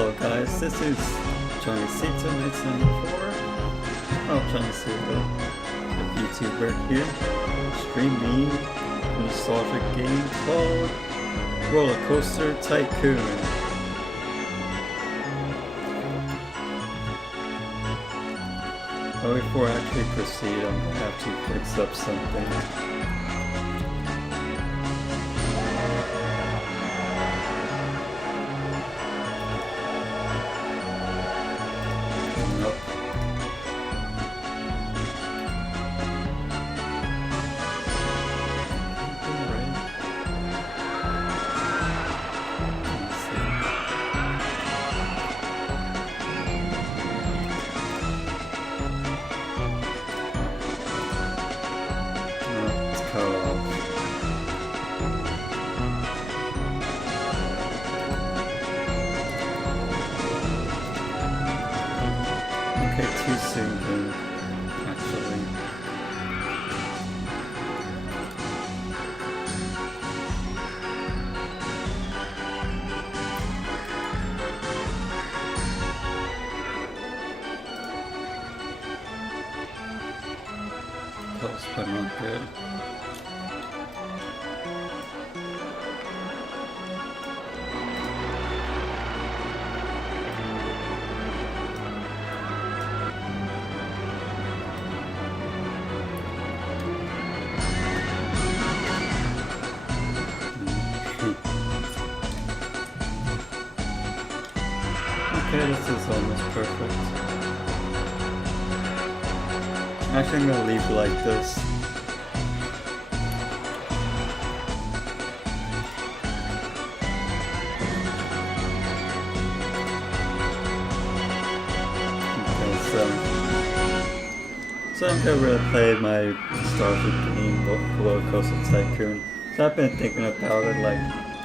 Hello guys, this is Jonicito 1974. Oh, Jonicito, the Vtuber here, streaming a nostalgic game called Roller Coaster Tycoon. But before I actually proceed, I'm gonna have to fix up something. Too soon, actually. Close, but not good. Okay, this is almost perfect. Actually, I'm gonna leave it like this. Okay, so I'm gonna really play my nostalgic game, Roller Coaster Tycoon. So I've been thinking about it, like,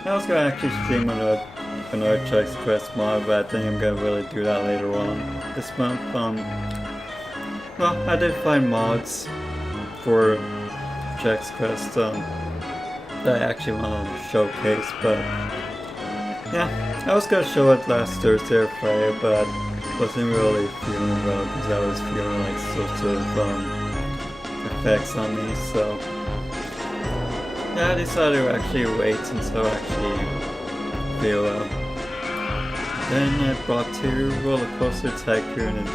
I was gonna actually stream an Chex Quest mod, but I think I'm gonna really do that later on this month. Well, I did find mods for Chex Quest that I actually want to showcase, but yeah, I was gonna show it last Thursday or Friday, but wasn't really feeling well because I was feeling like sorts of effects on me, so yeah, I decided to actually wait until I actually feel well. Then I brought to Roller Coaster Tycoon, and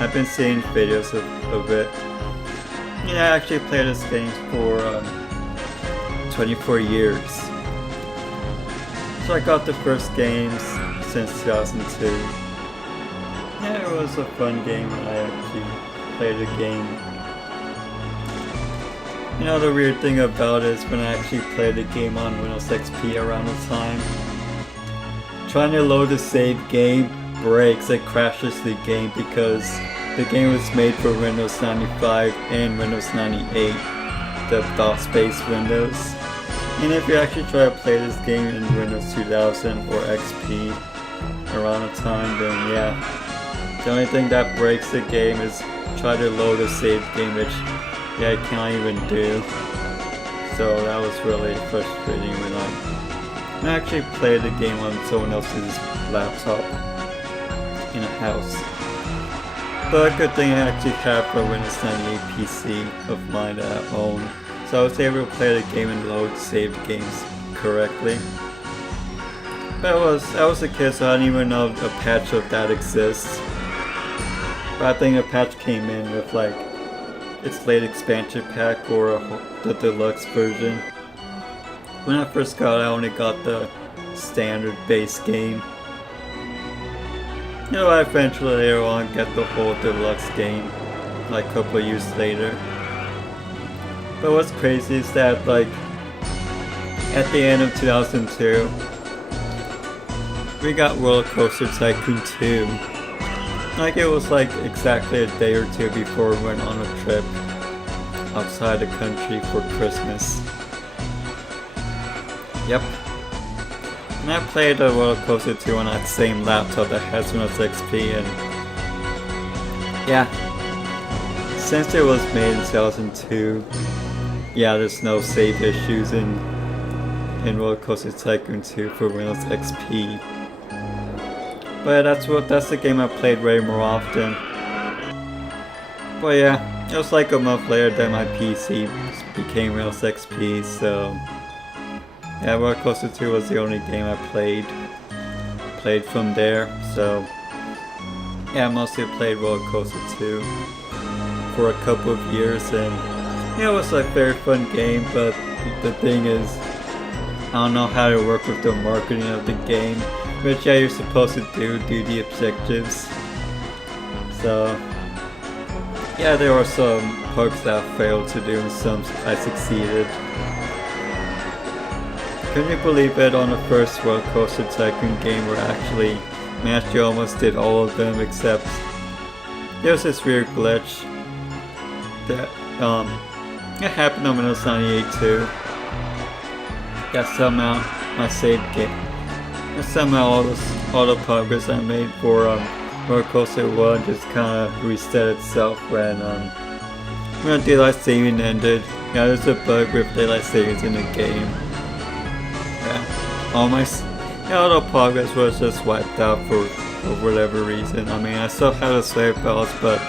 I've been seeing videos of it. Yeah, I actually played this game for 24 years. So I got the first games since 2002. Yeah, it was a fun game when I actually played the game. You know, the weird thing about it is when I actually played the game on Windows XP around the time, trying to load the save game breaks, it crashes the game because the game was made for Windows 95 and Windows 98, the DOS-based Windows. And if you actually try to play this game in Windows 2000 or XP around the time, then yeah, the only thing that breaks the game is try to load a save game, which yeah, I can't even do. So that was really frustrating when I actually played the game on someone else's laptop in a house. But a good thing I actually have a Windows 98 PC of mine that I own, so I was able to play the game and load saved games correctly. But I was a kid, so I didn't even know a patch of that exists. But I think a patch came in with like its late expansion pack or the deluxe version. When I first got it, I only got the standard base game. You know, I eventually later on get the whole deluxe game, like a couple of years later. But what's crazy is that, like, at the end of 2002, we got Roller Coaster Tycoon 2. Like, it was like exactly a day or two before we went on a trip outside the country for Christmas. Yep. And I played the Roller Coaster 2 on that same laptop that has Windows XP, and yeah, since it was made in 2002, yeah, there's no save issues in Roller Coaster Tycoon 2 for Windows XP. But that's the game I played way more often. But yeah, it was like a month later that my PC became Rails XP, so yeah, Roller Coaster 2 was the only game I played from there. So yeah, I mostly played Roller Coaster 2 for a couple of years, and yeah, it was a very fun game. But the thing is, I don't know how to work with the marketing of the game, which yeah, you're supposed to do the objectives. So yeah, there were some parts that I failed to do and some I succeeded. Can you believe it, on the first Roller Coaster Tycoon game where actually almost did all of them, except there was this weird glitch that it happened on Windows 98 too. That somehow my save game, somehow all the progress I made for Roller Coaster 1 just kind of reset itself when daylight saving ended. Yeah, there's a bug with daylight savings in the game. Yeah, all the progress was just wiped out for whatever reason. I mean, I still had the save files, but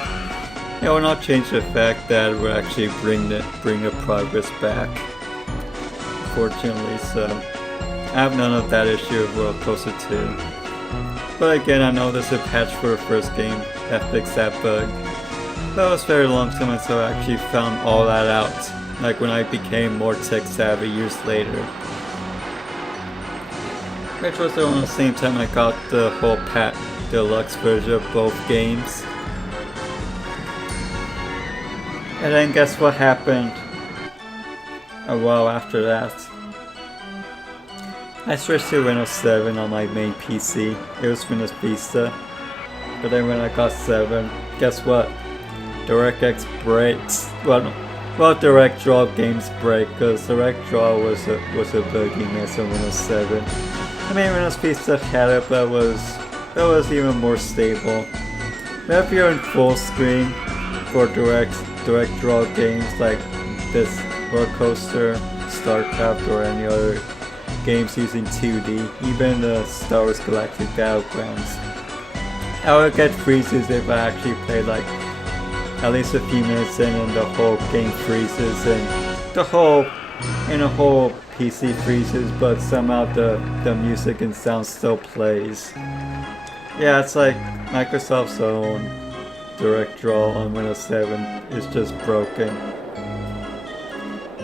it will not change the fact that it will actually bring the progress back, unfortunately. So I have none of that issue with Roller Coaster 2. But again, I know there's a patch for the first game that fixed that bug. That was very long time until I actually found all that out, like when I became more tech savvy years later. Which was around the same time I got the whole deluxe version of both games. And then guess what happened a while after that? I switched to Windows 7 on my main PC. It was Windows Vista. But then when I got 7, guess what? DirectX breaks. Well, Direct Draw games break, because Direct Draw was a buggy mess on Windows 7. I mean, Windows Vista had it, but it was even more stable. But if you're in full screen for direct draw games like this Roller Coaster, StarCraft, or any other games using 2D, even the Star Wars Galactic Battlegrounds, I would get freezes if I actually played like at least a few minutes in and the whole game freezes and the whole PC freezes, but somehow the music and sound still plays. Yeah, it's like Microsoft's own Direct Draw on Windows 7 is just broken.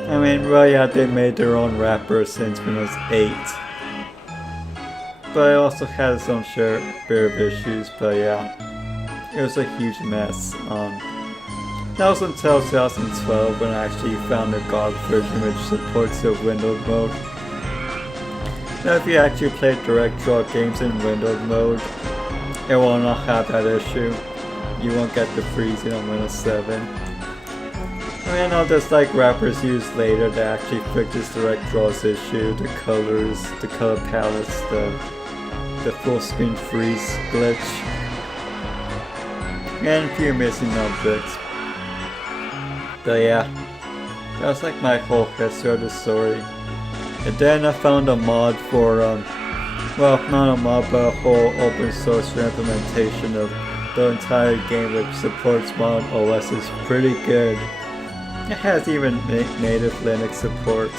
I mean, well, yeah, they made their own wrapper since Windows 8. But it also had its own share of issues, but yeah, it was a huge mess. That was until 2012 when I actually found the GOG version which supports the Windows mode. Now if you actually play Direct Draw games in Windows mode, it will not have that issue. You won't get the freezing on Windows 7. I mean, I know there's like wrappers used later that actually fixes Direct Draw's issue, the colors, the color palettes, the full screen freeze glitch, and a few missing objects. But yeah, that was like my whole history of the story. And then I found a mod for, well, not a mod, but a whole open source implementation of the entire game which supports modern OS. Is pretty good. It has even native Linux support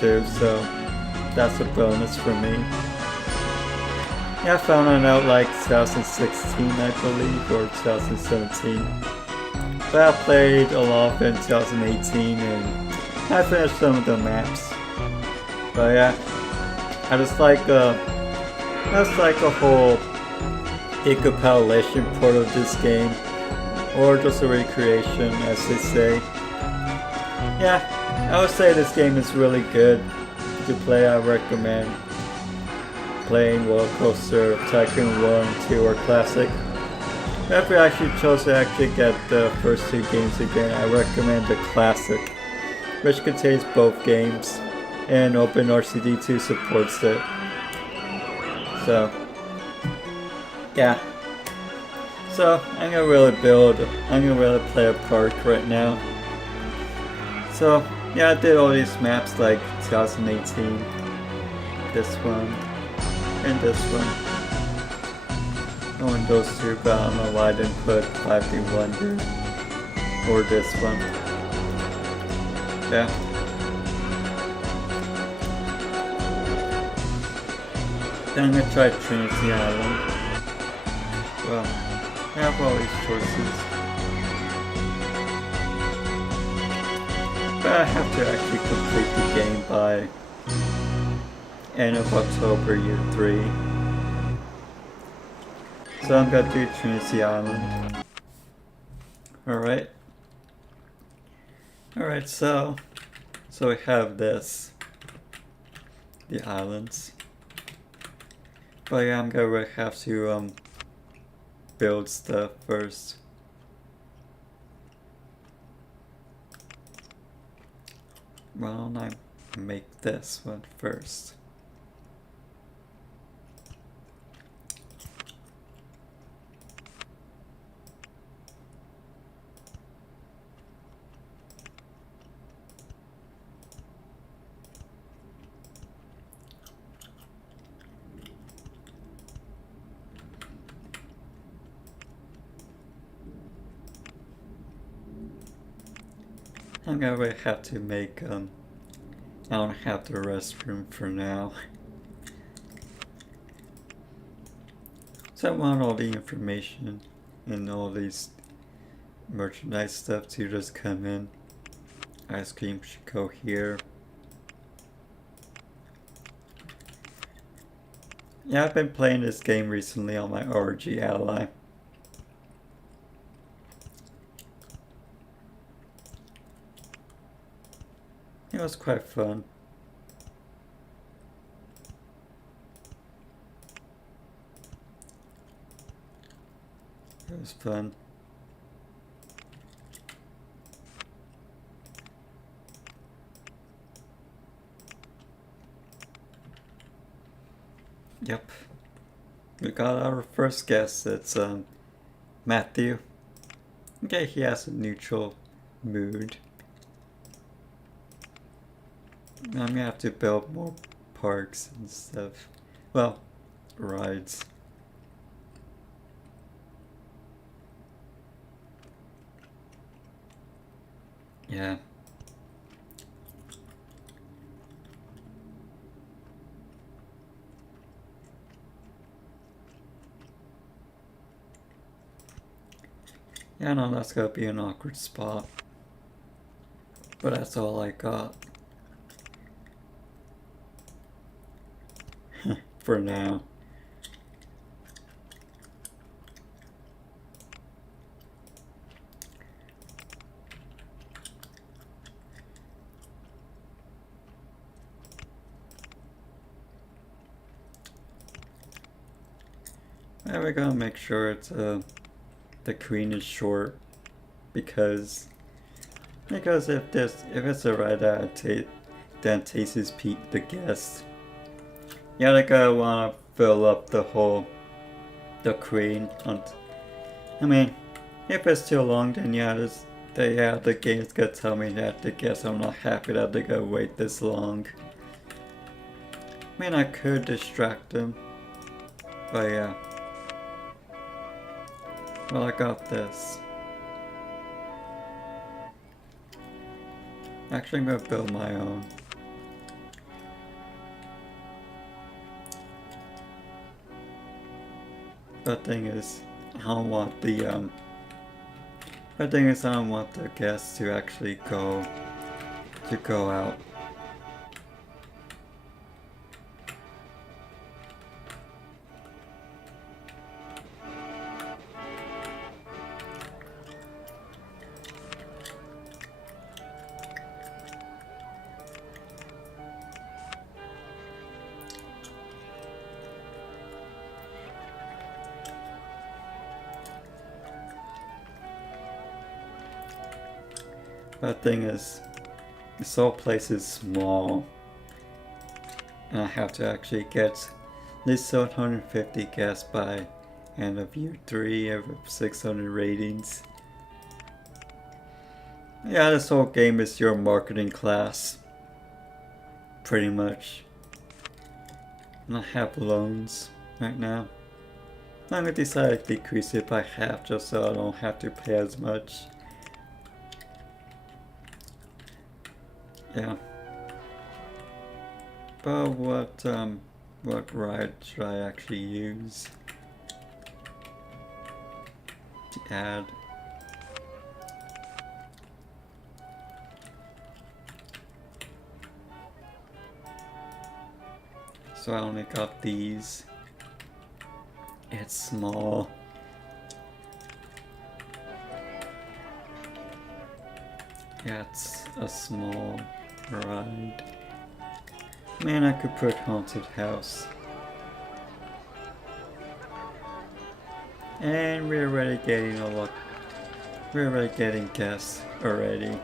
too, so that's a bonus for me. Yeah, I found it out like 2016, I believe, or 2017. But I played a lot of it in 2018 and I finished some of the maps. But yeah, I just like that's like a whole compilation port of this game, or just a recreation, as they say. Yeah, I would say this game is really good to play. I recommend playing Roller Coaster Tycoon 1, 2, or Classic. If you actually chose to get the first two games again, I recommend the Classic, which contains both games, and OpenRCT2 supports it. So, yeah. So, I'm gonna really play a park right now. So, yeah, I did all these maps like 2018, this one, and this one. Oh, and those two, but I don't know why I didn't put 5D Wonder or this one. Yeah. Then I'm gonna try Trinity Island. Well, I have all these choices. But I have to actually complete the game by end of October, year 3. So I'm gonna do Trinity Island. Alright. Alright, so we have this. The islands. But yeah, I'm gonna have to build stuff first. Why don't I make this one first? I'm gonna have to make, I don't have the restroom for now. So I want all the information and all these merchandise stuff to just come in. Ice cream should go here. Yeah, I've been playing this game recently on my RG Ally. It was quite fun. It was fun. Yep. We got our first guest. It's Matthew. Okay, he has a neutral mood. I'm gonna have to build more parks and stuff. Well, rides. Yeah. Yeah, no, that's gonna be an awkward spot. But that's all I got. For now. And we're gonna make sure it's the queen is short because if it's a red then Taces Pete the guest. Yeah, they're gonna wanna fill up the queen. I mean, if it's too long, then yeah, the game's gonna tell me that the guess I'm not happy that they're gonna wait this long. I mean, I could distract them, but yeah. Well, I got this. Actually, I'm gonna build my own. The thing is, I don't want the guests to actually go out. The thing is, this whole place is small, and I have to actually get at least 750 guests by end of year 3 of 600 ratings. Yeah, this whole game is your marketing class, pretty much. And I have loans right now. I'm gonna decide to decrease it by half just so I don't have to pay as much. Yeah. But what ride should I actually use to add? So I only got these. It's small. Yeah, it's a small ride. Man, I could put haunted house. And we're already getting a lot. We're already getting guests already.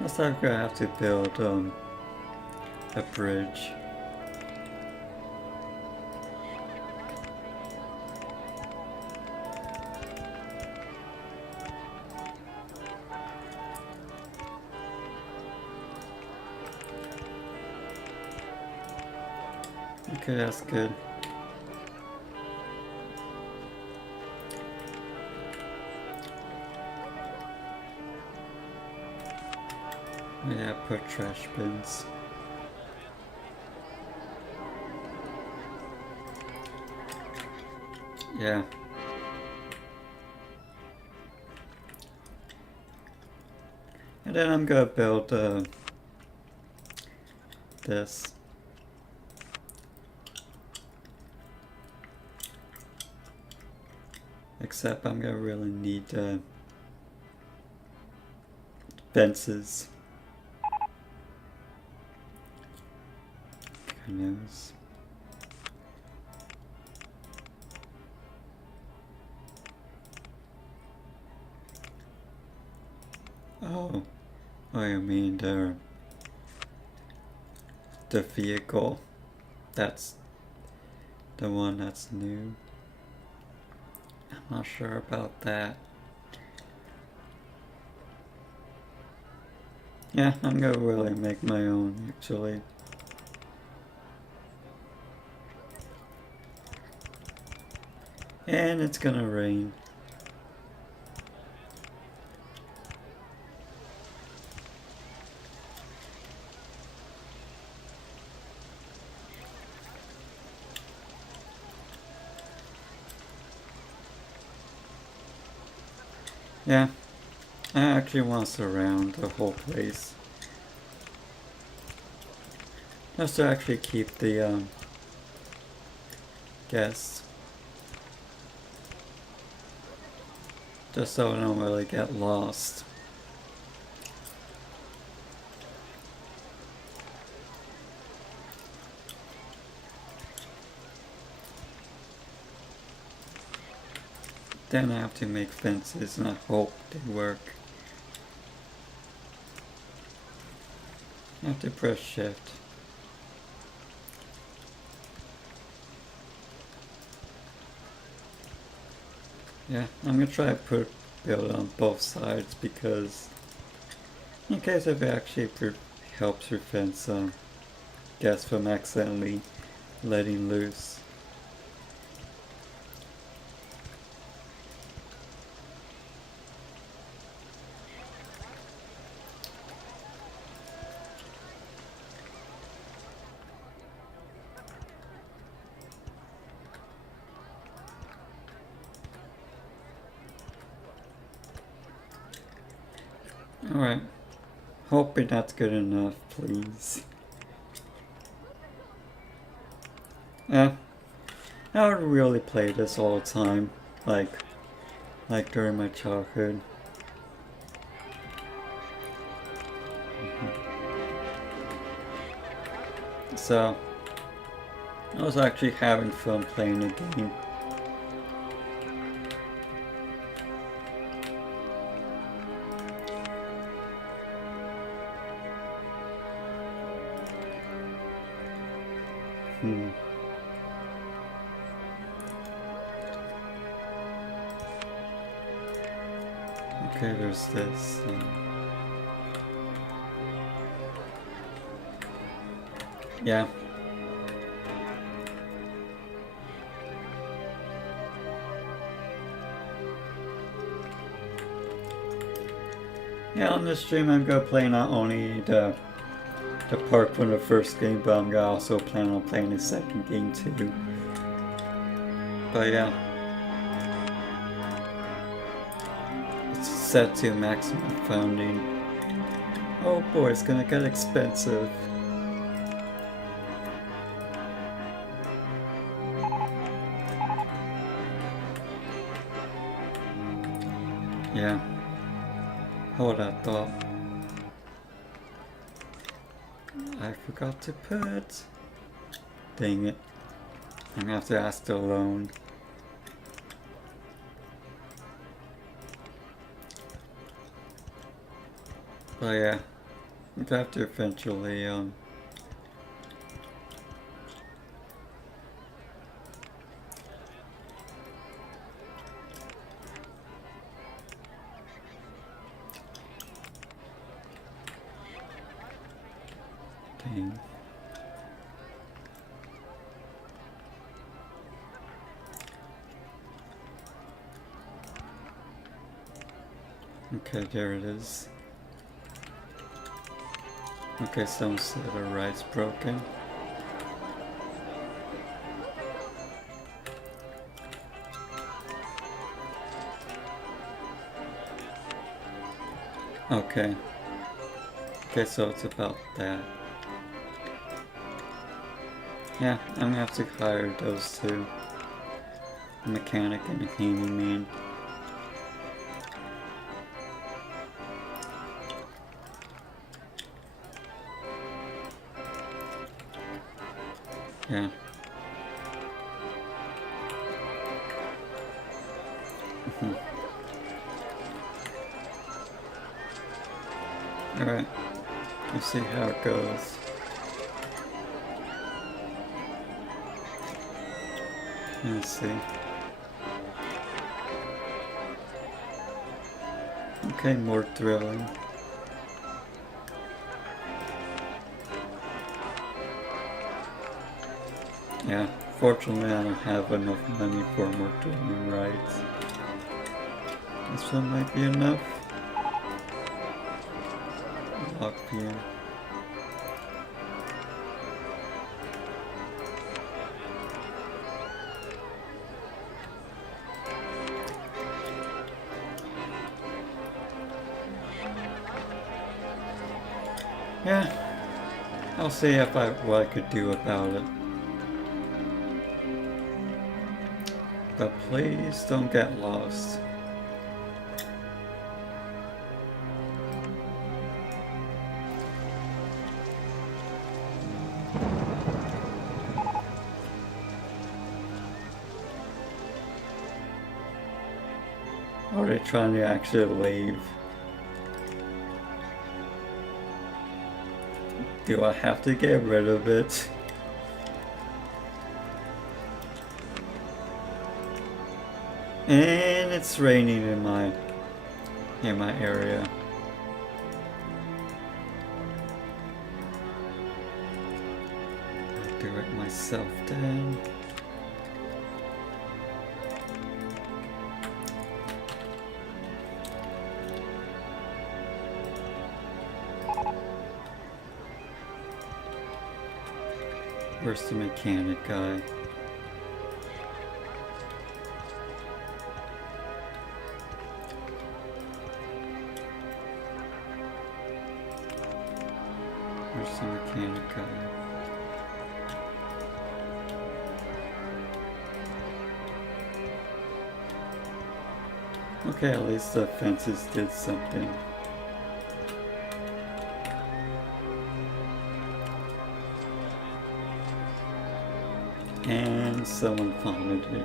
Looks like I have to build a bridge. Okay, that's good. Yeah, put trash bins. Yeah. And then I'm gonna build this. Except I'm gonna really need fences. Canoes. Oh, you mean the vehicle? That's the one that's new. I'm not sure about that. Yeah, I'm gonna really make my own actually. And it's gonna rain. Yeah, I actually want to surround the whole place. Just to actually keep the guests. Just so I don't really get lost. Then I have to make fences and I hope they work. I have to press shift. Yeah, I'm gonna try to build on both sides because in case if it actually helps prevent some guests from accidentally letting loose. Alright. Hoping that's good enough, please. Yeah. I would really play this all the time. Like during my childhood. So I was actually having fun playing the game. Okay, there's this. Yeah. Yeah, on this stream I'm gonna play not only the part from the first game, but I'm gonna also plan on playing the second game too. But yeah. It's set to maximum funding. Oh boy, it's gonna get expensive. Yeah. Hold that thought. I forgot to put. Dang it. I'm gonna have to ask the loan. But yeah, I'm gonna have to eventually dang. Okay, there it is. Okay, some said the right's broken. Okay. Okay, so it's about that. Yeah, I'm gonna have to hire those two. A mechanic and a handyman. Yeah. Alright. Let's see how it goes. Let's see. Okay, more drilling. Yeah, fortunately I don't have enough money for more drilling rights. This one might be enough. Lock here. Yeah, I'll see what I could do about it. But please don't get lost. Are they trying to actually leave? Do I have to get rid of it? And it's raining in my area. I'll do it myself then. Where's the mechanic guy? Where's the mechanic guy? Okay, at least the fences did something. And someone followed it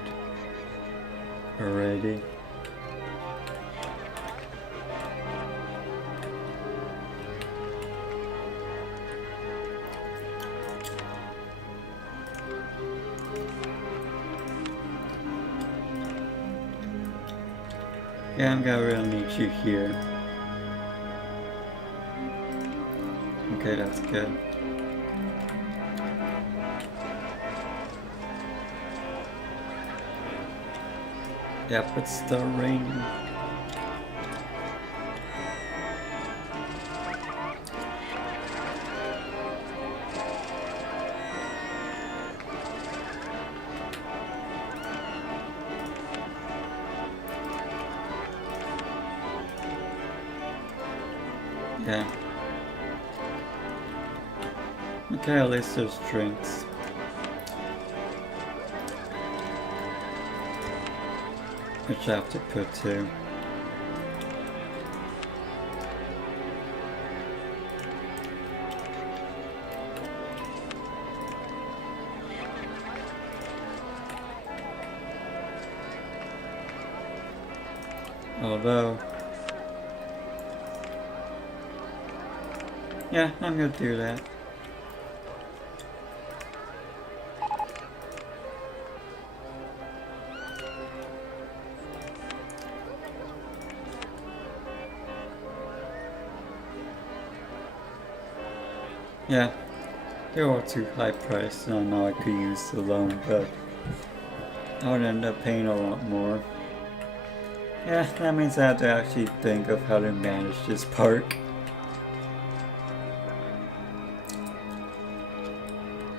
already. Yeah, I'm gonna really need you here. Okay, that's good. Yep, it's still raining. Yeah. Okay, at least there's drinks. Which I have to put too. Although, yeah, I'm gonna do that. Yeah, they were too high priced, and I know I could use the loan, but I would end up paying a lot more. Yeah, that means I have to actually think of how to manage this park.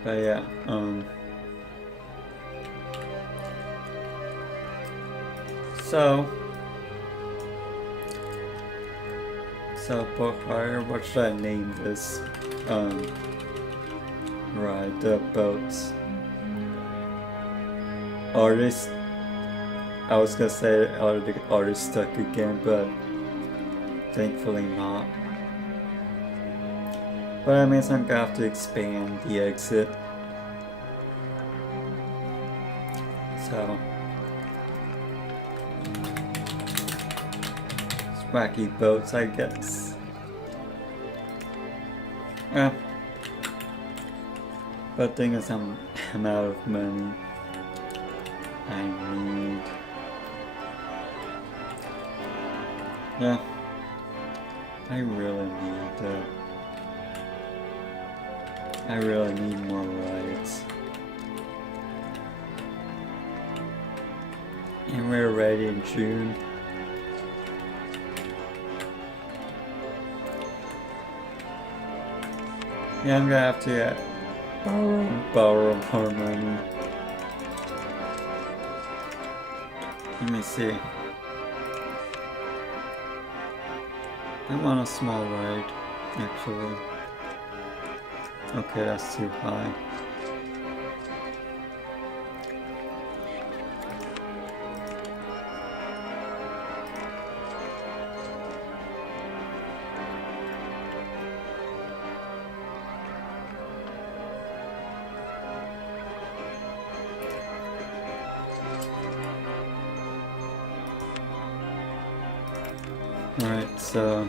But yeah, so Bookfire, what should I name this, ride, the boats? Artist, I was gonna say artist stuck again, but thankfully not. But that means I'm gonna have to expand the exit. So, wacky boats, I guess. Yeah. But thing is, I'm out of money. I need. Yeah. I really need more rides. And we're ready in June. Yeah, I'm gonna have to borrow more money. Let me see. I'm on a small ride, actually. Okay, that's too high. Alright, so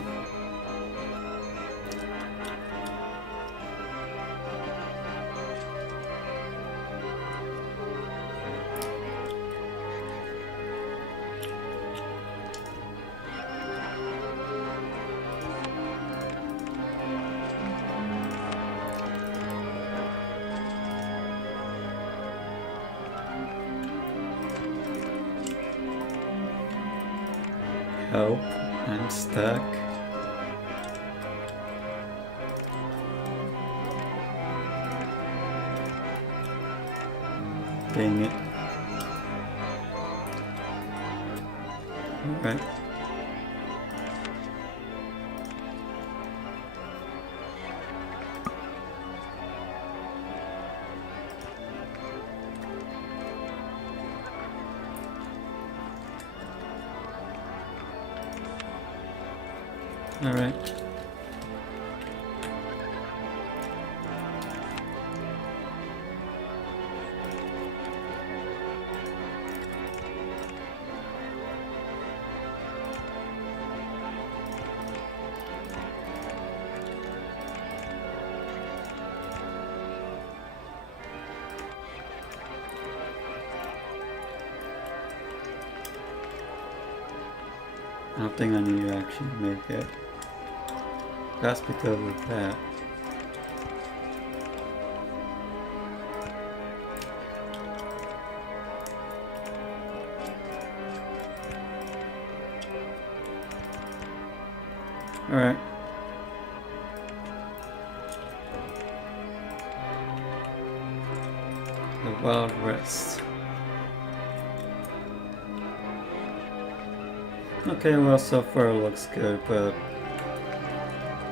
help, I'm stuck. Dang it. Alright. Alright. don't think I need to actually make it. That's because of that. Alright. The Wild West. Okay, well, so far it looks good, but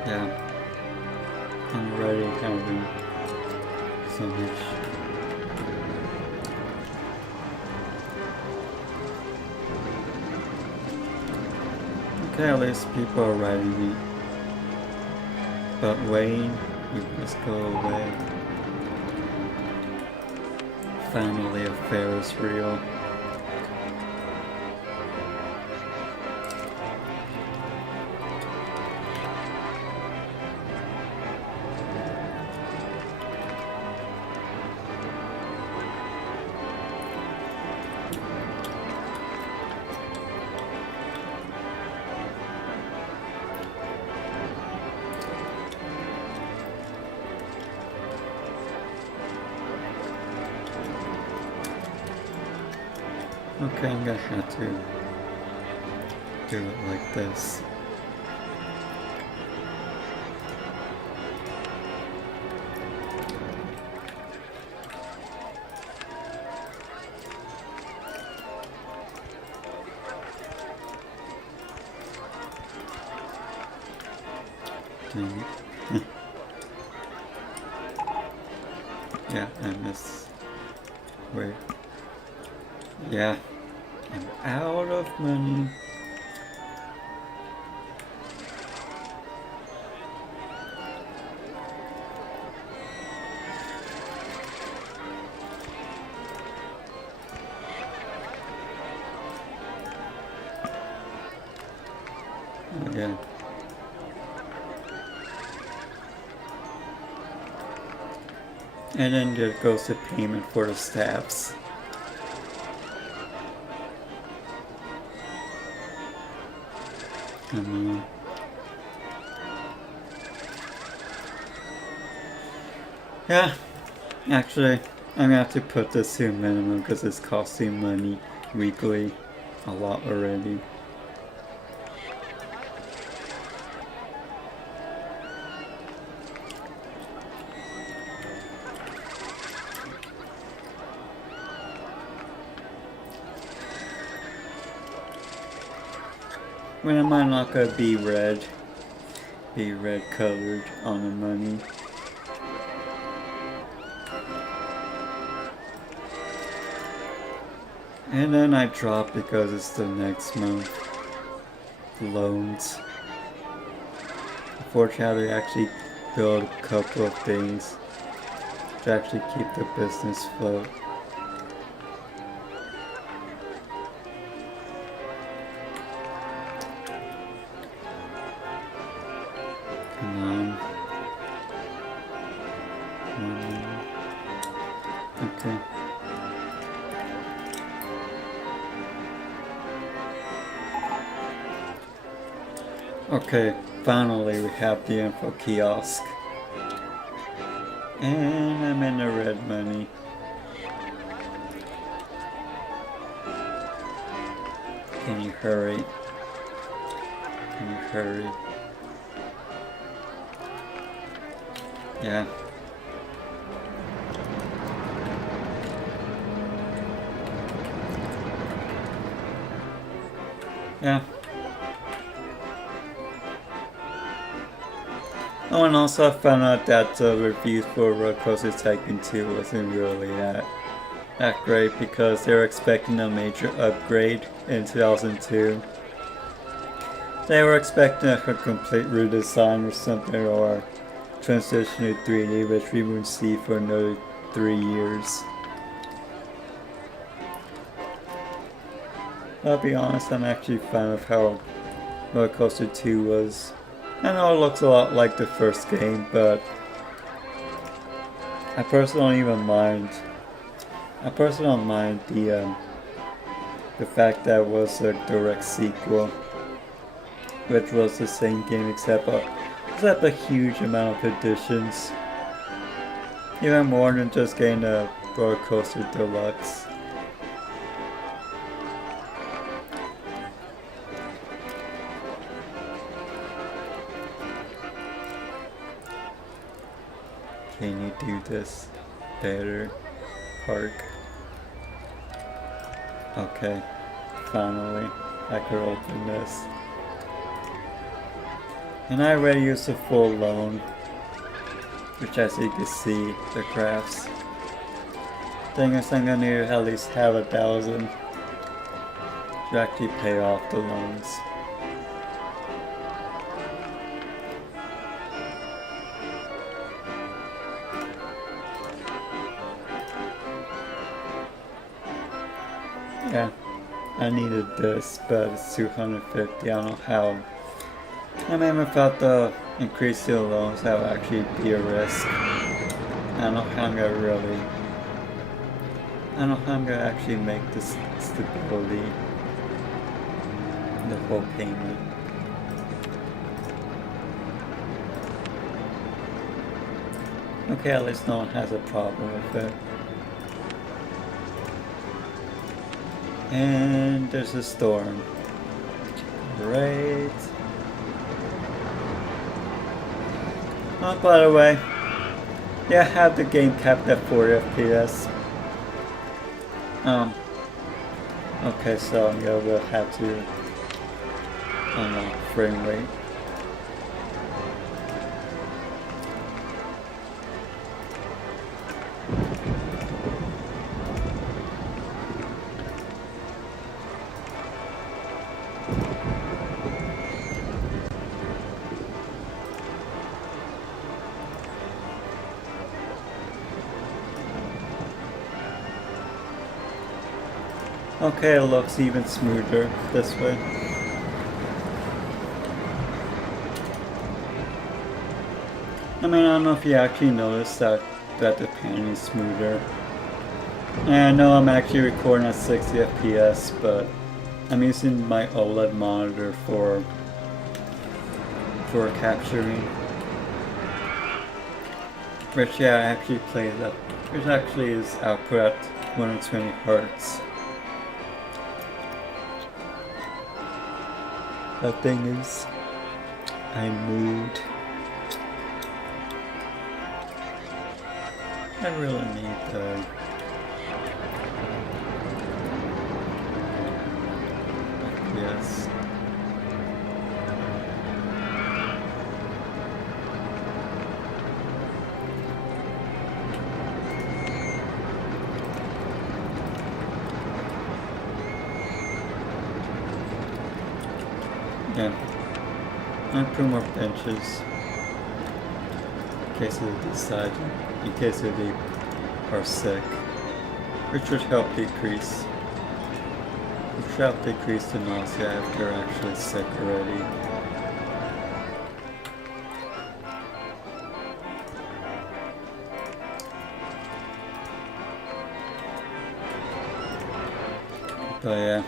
yeah, I'm already having so much. Okay, at least people are writing me. But Wayne, you must go away. Family affairs real. Okay, I'm gonna have to do it like this. Dang it. Yeah, I missed. Wait. Yeah. I'm out of money. Oh, yeah. And then there goes the payment for the staffs. Yeah, actually, I'm gonna have to put this to a minimum because it's costing money weekly a lot already. When am I not gonna be red colored on the money? And then I drop because it's the next month. Loans. Unfortunately, I actually build a couple of things to actually keep the business afloat. Come on. Okay. Okay, finally we have the info kiosk. And I'm in the red money. Can you hurry? Can you hurry? Yeah. Yeah. Oh, and also I found out that the reviews for Roller Coaster Tycoon 2 wasn't really that great because they were expecting a major upgrade in 2002. They were expecting a complete redesign or something, or transition to 3D, which we won't see for another 3 years. I'll be honest, I'm actually a fan of how Roller Coaster 2 was. I know it looks a lot like the first game, but I personally don't even mind. I personally don't mind the fact that it was a direct sequel. which was the same game except a huge amount of additions. Even more than just getting a roller coaster deluxe. Can you do this better, Park? Okay, finally, I could open this. And I already used a full loan, which as you can see, the graphs. Thing is, I'm gonna need to at least have 1,000 to actually pay off the loans. Yeah, I needed this, but it's 250. I don't know how. I mean, without the increase in the loans, that would actually be a risk. I don't know how I'm gonna actually make this stability, the whole payment. Okay, at least no one has a problem with it. And there's a storm. Great. Oh, by the way, yeah, I have the game capped at 40 FPS. Okay, so I'm gonna have to unlock frame rate. Okay, it looks even smoother this way. I mean, I don't know if you actually noticed that the panning is smoother. And I know I'm actually recording at 60 FPS, but I'm using my OLED monitor for capturing. Which, yeah, I actually play that. Which actually is output at 120 Hertz. The thing is, I moved. I really need the yes. Yeah, I put more benches in case they decide, in case they are sick, which would help decrease the nausea if they're actually sick already. But yeah.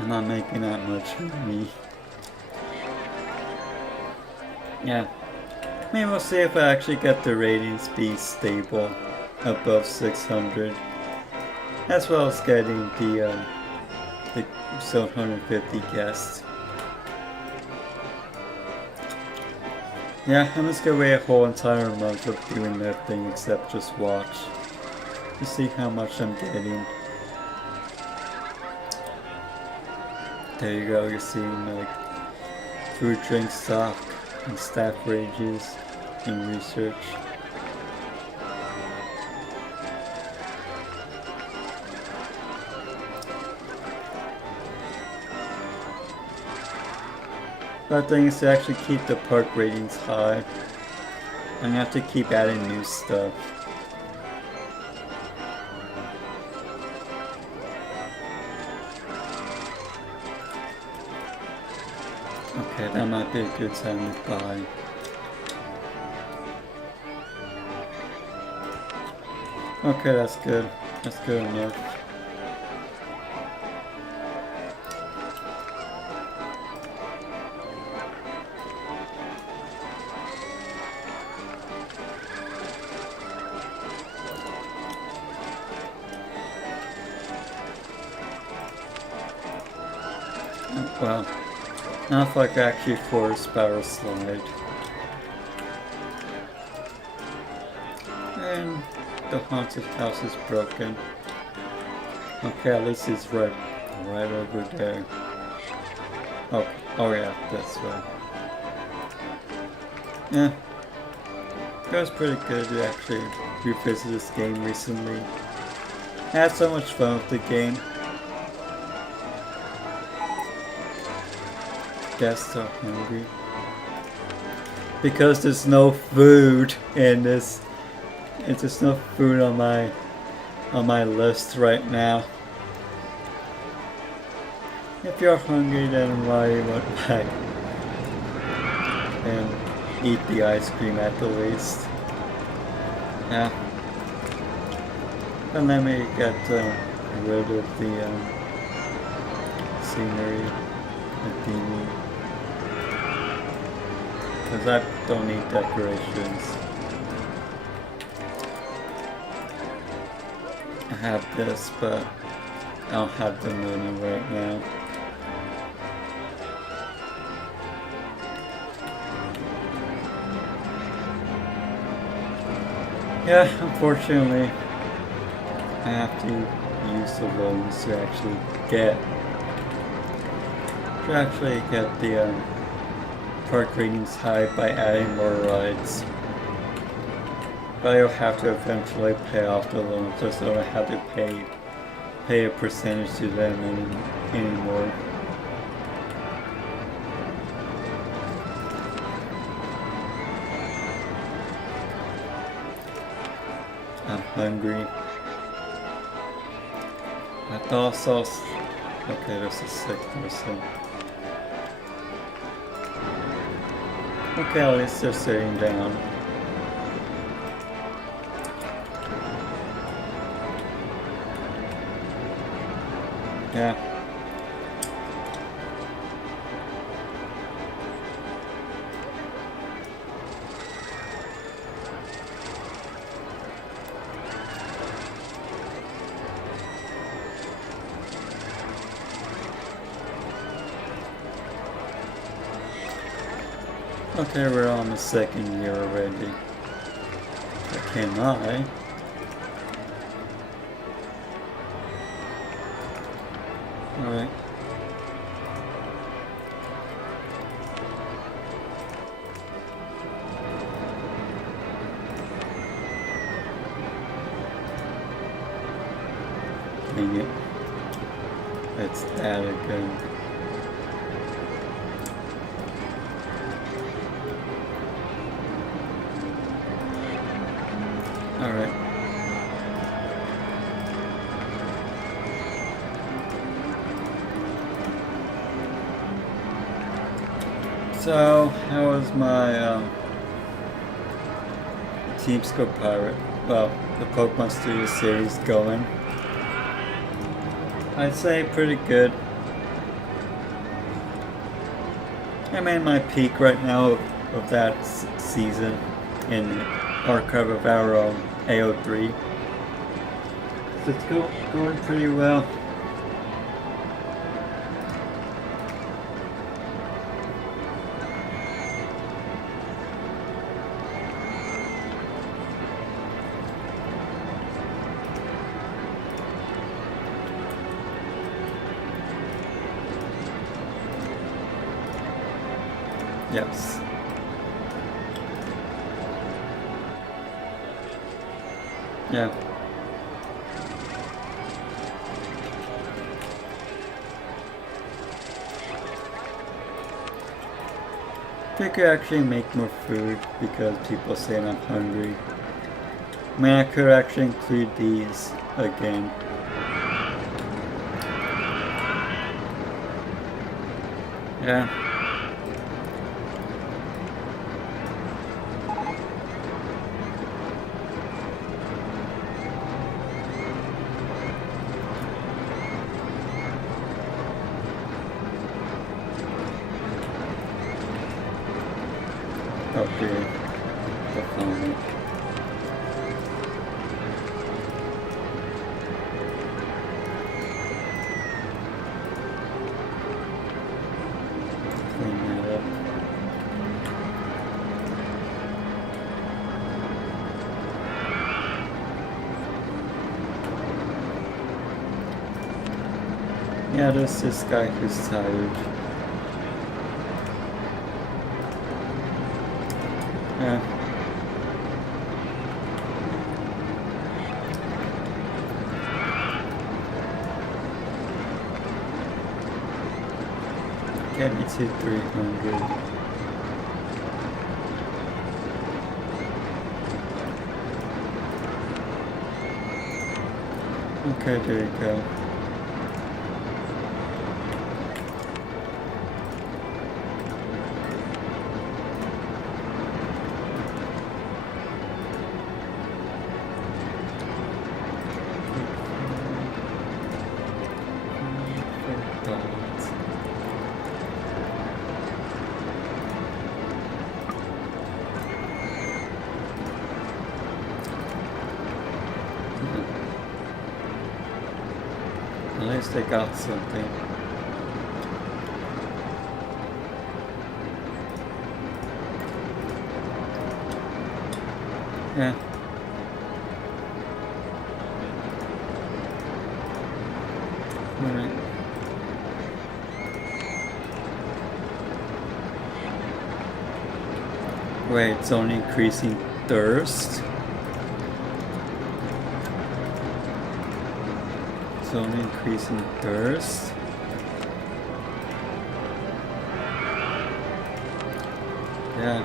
I'm not making that much money. Yeah. Maybe we'll see if I actually get the ratings be stable above 600. As well as getting the 750 guests. Yeah, I'm just gonna wait a whole entire month of doing nothing except just watch. To see how much I'm getting. There you go, you're seeing like food, drink, stock, and staff wages and research. But the thing is to actually keep the park ratings high, and you have to keep adding new stuff. Okay, that might be a good time to buy. Okay, that's good. That's good enough. Well, now if I could actually force barrel slide. And the haunted house is broken. Okay, at least it's right over there. Okay, oh yeah, this way. Yeah, it was pretty good to actually revisit this game recently. I had so much fun with the game. Guests are hungry. Because there's no food in this. There's no food on my list right now. If you're hungry, then why won't I? And eat the ice cream at the least. Yeah. And let me get rid of the scenery, the theming. Because I don't need decorations. I have this, but I don't have the money right now. Yeah, unfortunately, I have to use the loans to actually get the park ratings high by adding more rides. But I'll have to eventually pay off the loan, just so I don't have to pay a percentage to them anymore. I'm hungry. I thought I saw. Okay, there's a sick person. Okay, at least they're sitting down. Yeah. Okay, we're on the second year already. Can I? Alright. Dang it. It's that again. Alright. So, how was my Team Scope Pirate? Well, the Pokemon Studio series going? I'd say pretty good. I'm at my peak right now of that season in Archive of our AO3. So it's going pretty well. Yes. Yeah. I could actually make more food because people say I'm hungry. I mean, I could actually include these again. Yeah. Okay, the phone. Clean that up. Yeah, there's this guy who's tired. Yeah. Get me to 300. Okay, there you go. At least they got something. Yeah. Alright. Wait, it's only increasing thirst? It's only increasing thirst? Yeah.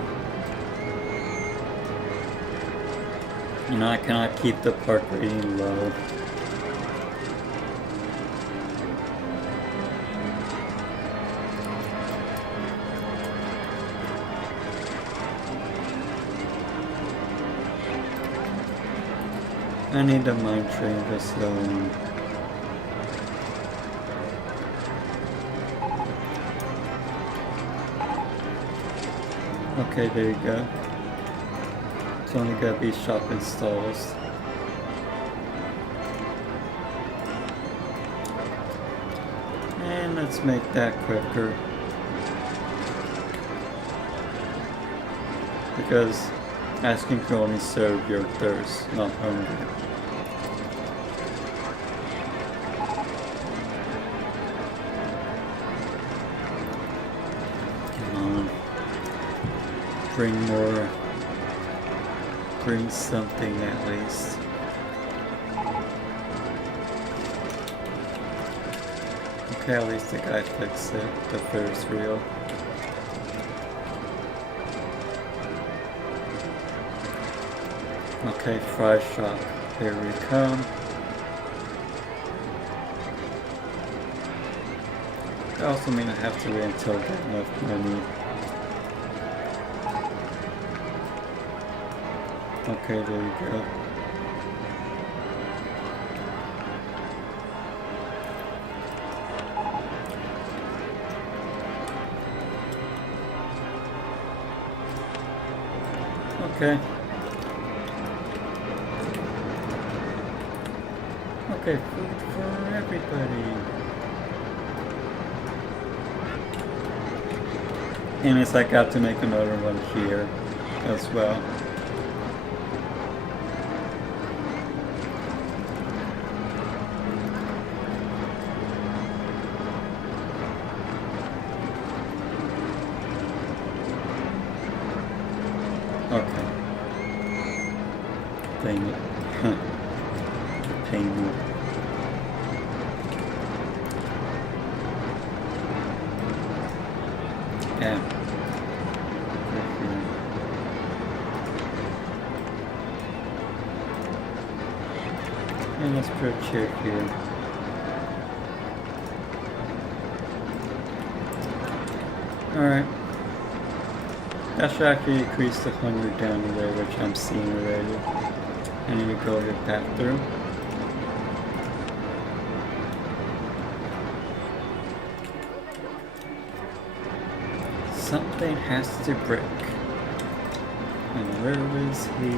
You know, I cannot keep the park rating low. I need the mine train to slow down. Okay, there you go. It's only gonna be shop installs. And let's make that quicker. Because asking can only serve your thirst, not hunger. Bring something at least. Okay, at least the guy fixed it, the Ferris wheel. Okay, fry shop, here we come. That also means I have to wait until I get enough money. Okay, there you go. Okay. Okay, food for everybody. And it's like I have to make another one here as well. Okay. Dang it. Pain. Yeah. And let's put a chair here. Alright. That should actually increase the hunger down there, which I'm seeing already. I need to go to the bathroom. Something has to break. And where is he?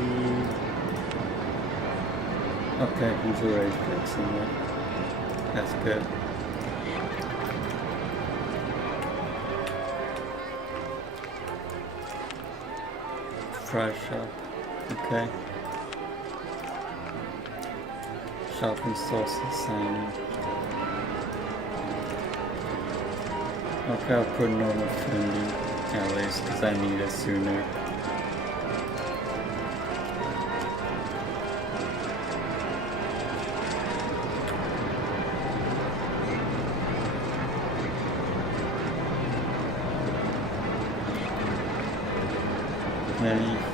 Okay, he's already fixing it. That's good. Fry shop. Okay. Shop installs the sign. Okay, I'll put normal funding at least because I need it sooner.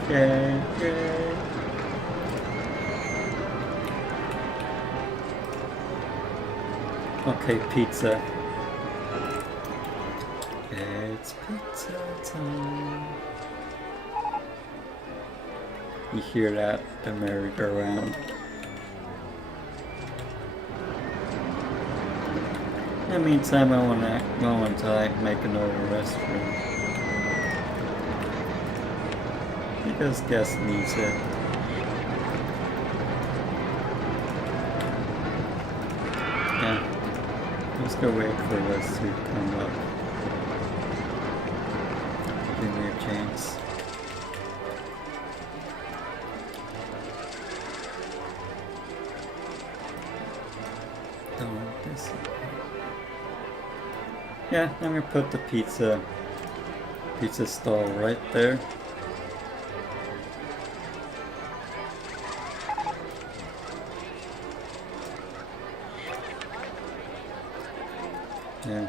Yay. Okay, pizza. It's pizza time. You hear that? The merry-go-round. In the meantime, I want to make another restroom. Because guest needs it. Yeah. Let's go wait for this to come up. Give me a chance. Don't want this. Yeah, I'm gonna put the pizza stall right there. Yeah.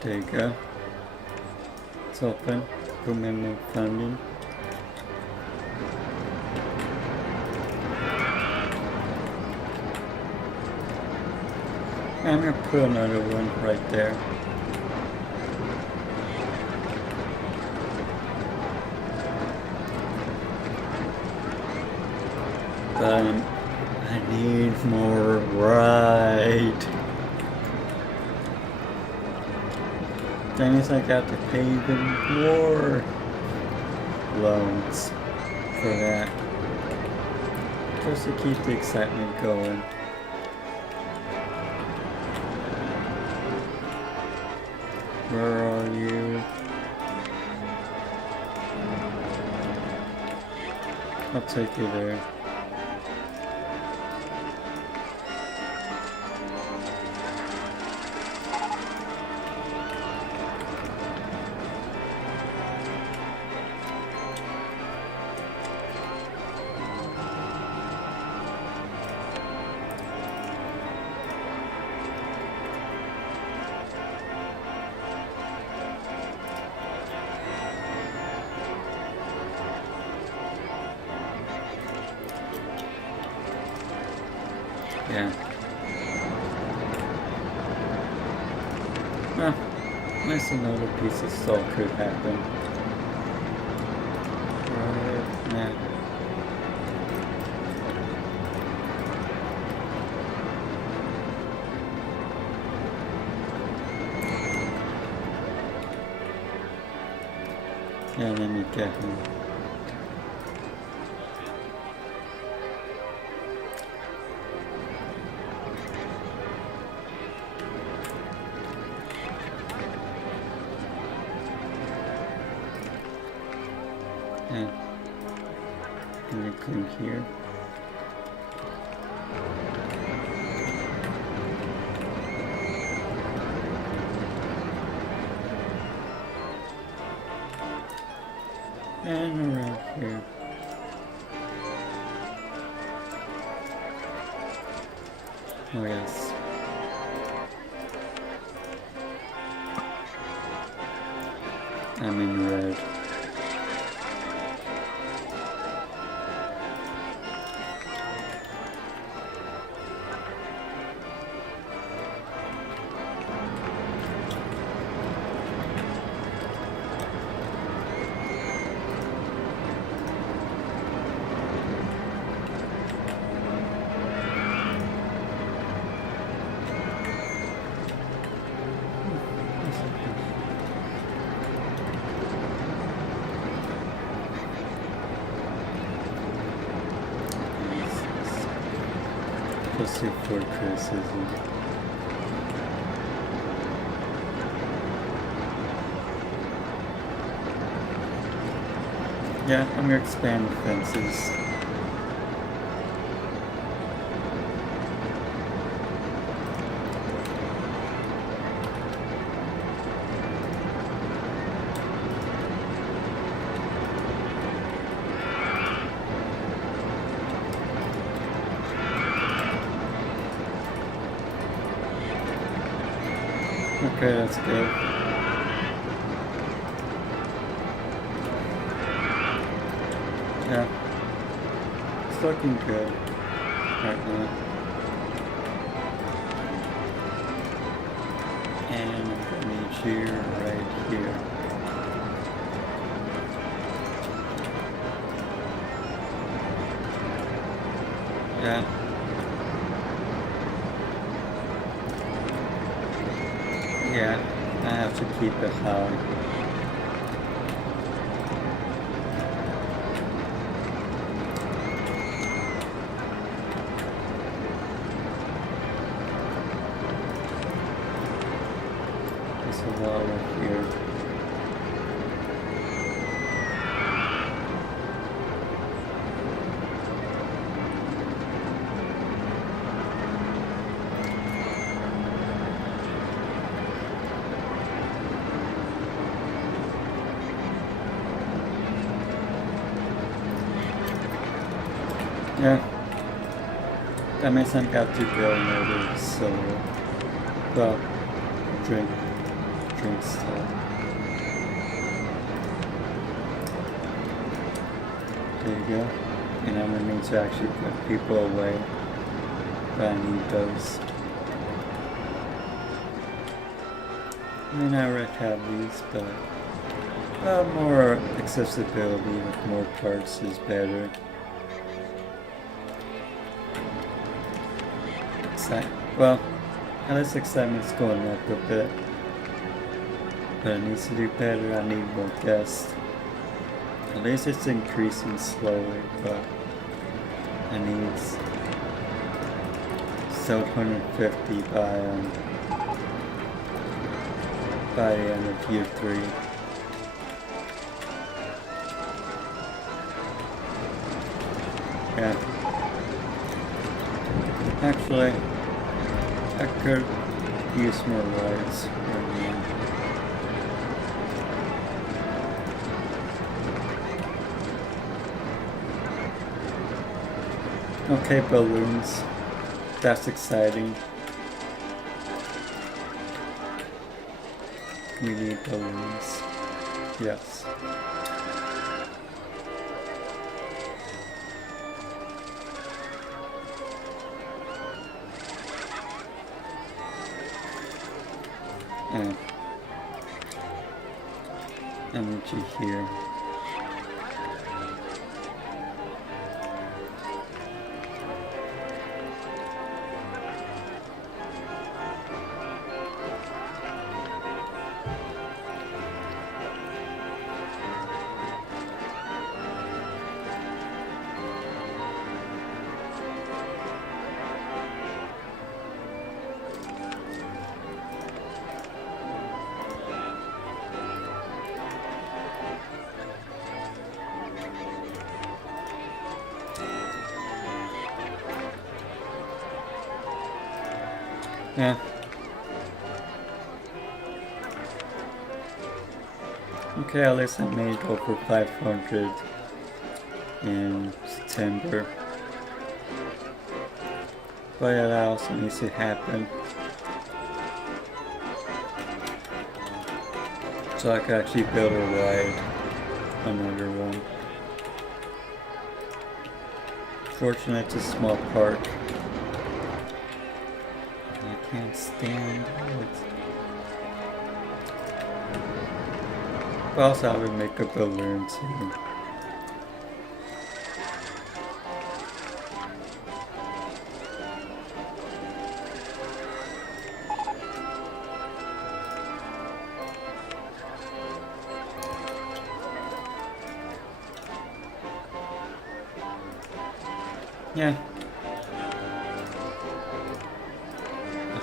There you go. It's open. Permanent funding. I'm gonna put another one right there. But I need more right. Dang it, I got to pay even more loans for that. Just to keep the excitement going. Where are you? I'll take you there. Yeah. Well, at least another piece of salt could happen. Right now. Yeah, let me get him. And we come here. And around here. Oh yes. I'm in red. especially for criticism. Yeah, I'm gonna expand the fences. Okay, that's good. Yeah, it's looking good right now. And I'm gonna need you right here. Yeah. Yeah, I have to keep it high. There's a wall right here. Yeah, that means I'm got to go another solo. Well, drink stuff. There you go. And I'm gonna need to actually put people away. But I need those. I mean, I already have these, but more accessibility with more parts is better. Well, at least excitement's going up a bit. But it needs to do better. I need more guests. At least it's increasing slowly, but I need 750 by the end of year 3. Yeah. Actually, I could use more lights right now. Okay, balloons. That's exciting. We need balloons. Yes. And energy here. Yeah. Okay, at least I made over 500 in September. But yeah, that also needs to happen. So I can actually build a ride, another one. Fortunately, it's a small park. I can't stand it. But also I would make a balloon too. Yeah.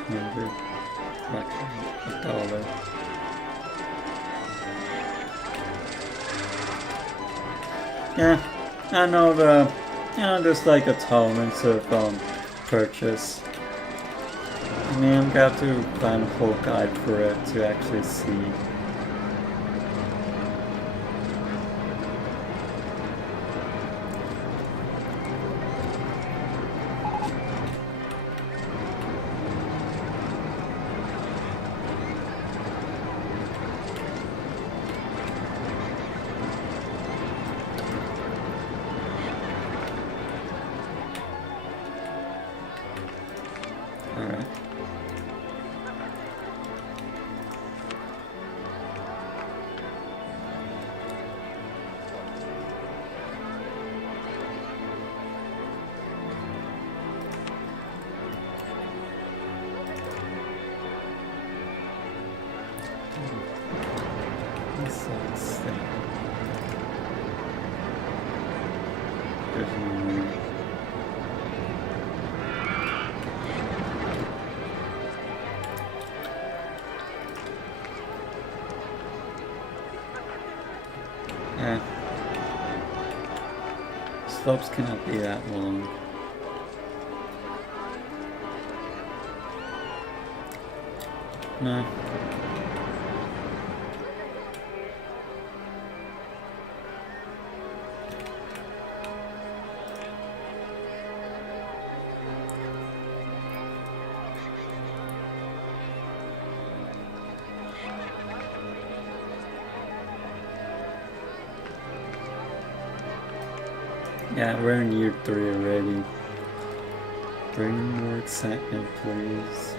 $100. $1. Yeah, I know there's like a tolerance of purchase. I mean, I'm gonna have to find a whole guide for it to actually see. Slopes cannot be that long. No. Yeah, we're in year 3 already. Bring more excitement, please.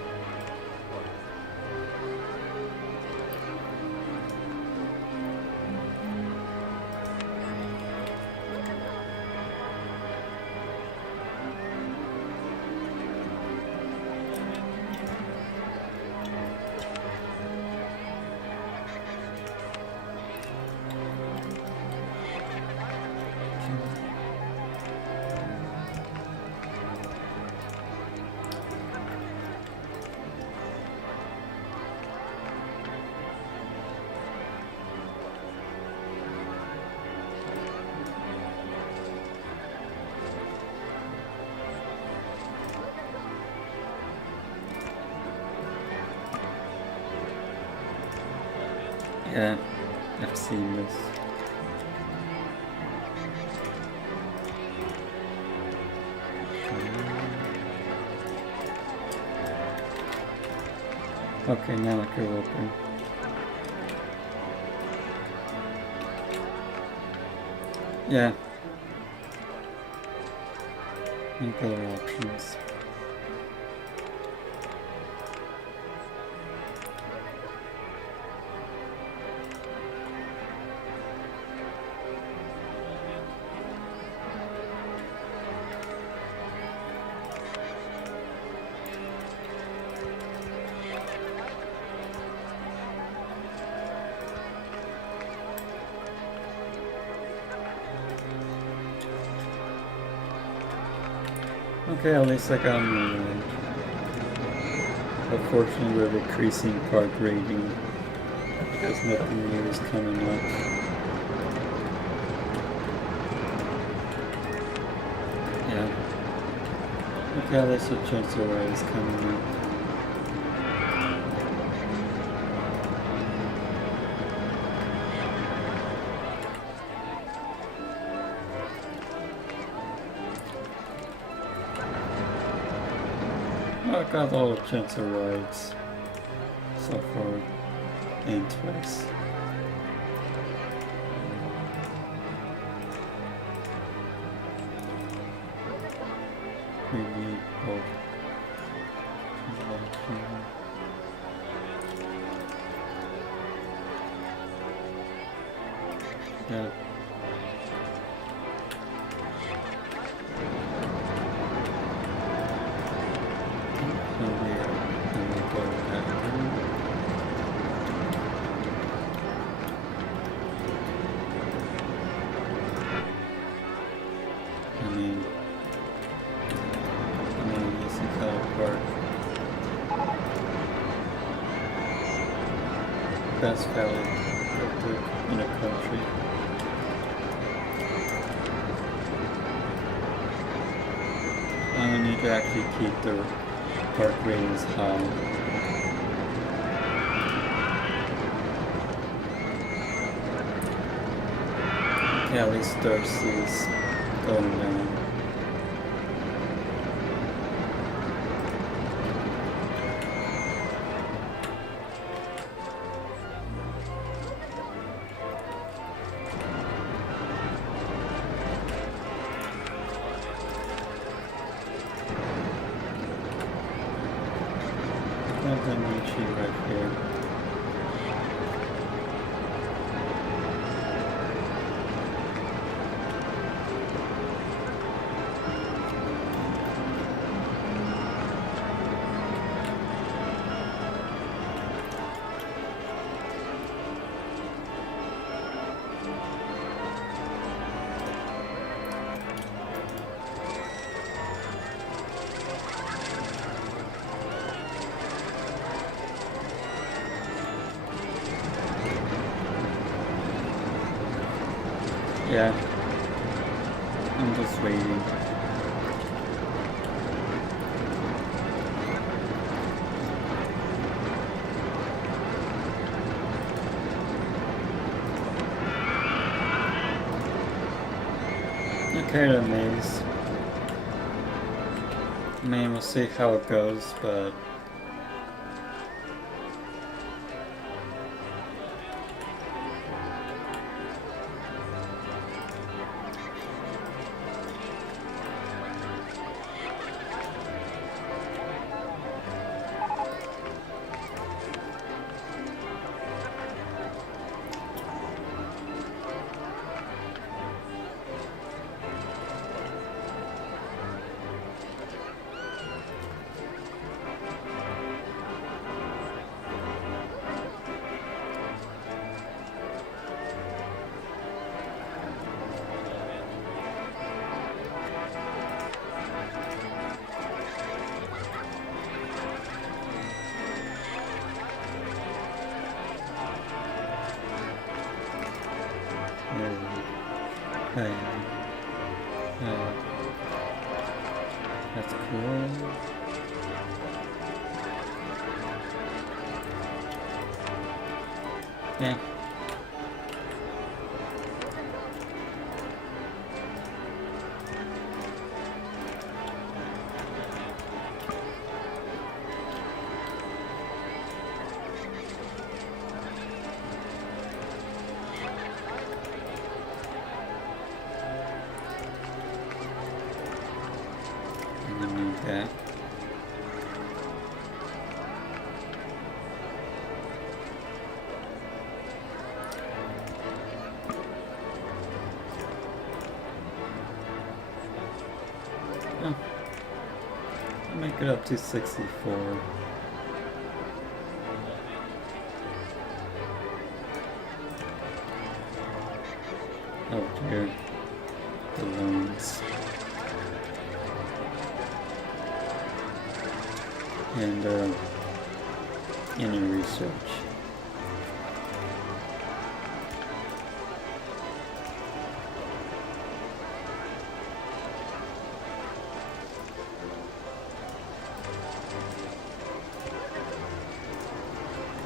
Yeah, I've seen this. Okay, now I can open. Yeah. Make other options. Okay, at least I got moving. Unfortunately, we're decreasing park rating because nothing new is coming up. Yeah. Okay, at least a chance of ride is coming up. I got all the chance of rides so far and twice. We need both. Yeah. I mean, this is how it works. best value in a country. I need to actually keep the park ratings high. Okay, at least Darcy's going down. Right here. Yeah, I'm just waiting. Okay, the maze. I mean, we'll see how it goes, but that's cool. Yeah. Okay. Oh. I'll make it up to 64. Oh dear. The loans. And any research.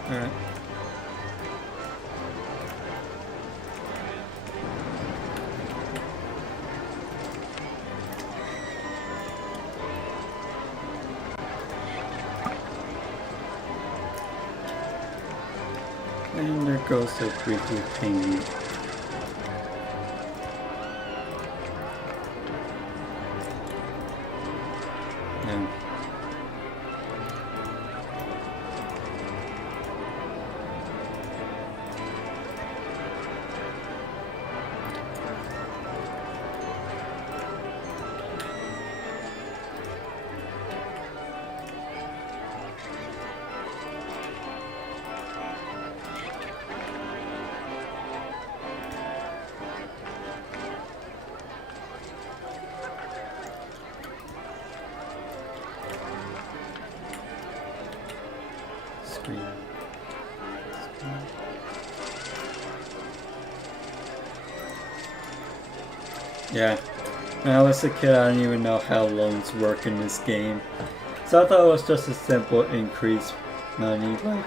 All right. And there goes the weekly payment. Yeah. Screen. Yeah. When I was a kid, I didn't even know how loans work in this game. So I thought it was just a simple increase money. Like,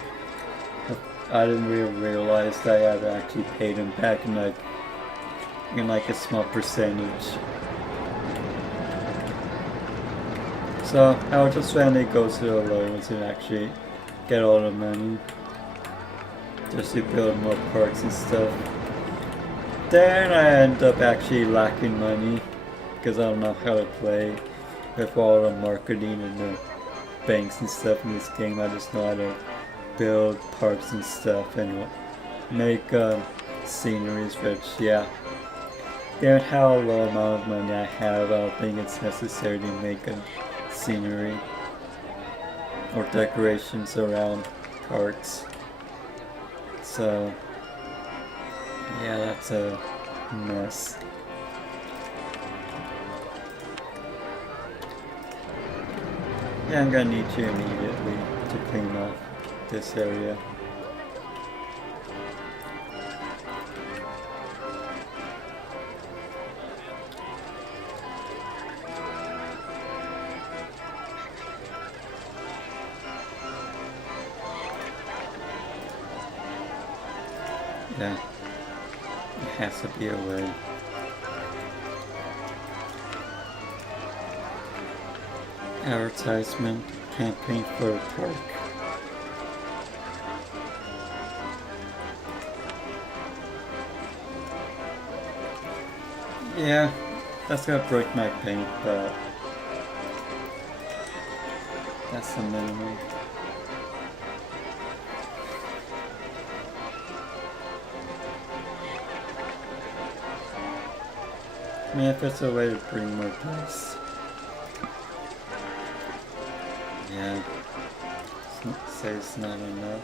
I didn't really realize that I had to actually pay them back in like a small percentage. So I would just randomly go to the loans and actually get all the money just to build more parks and stuff. Then I end up actually lacking money because I don't know how to play with all the marketing and the banks and stuff in this game. I just know how to build parks and stuff and make sceneries, which, yeah, given how low amount of money I have, I don't think it's necessary to make a scenery or decorations around parks. So yeah, that's a mess. Yeah, I'm gonna need you immediately to clean off this area. Yeah, it has to be a way. Advertisement campaign for a park. Yeah, that's gonna break my bank, but that's the minimum. I mean, if it's a way to bring more guests. Yeah, say it's not enough.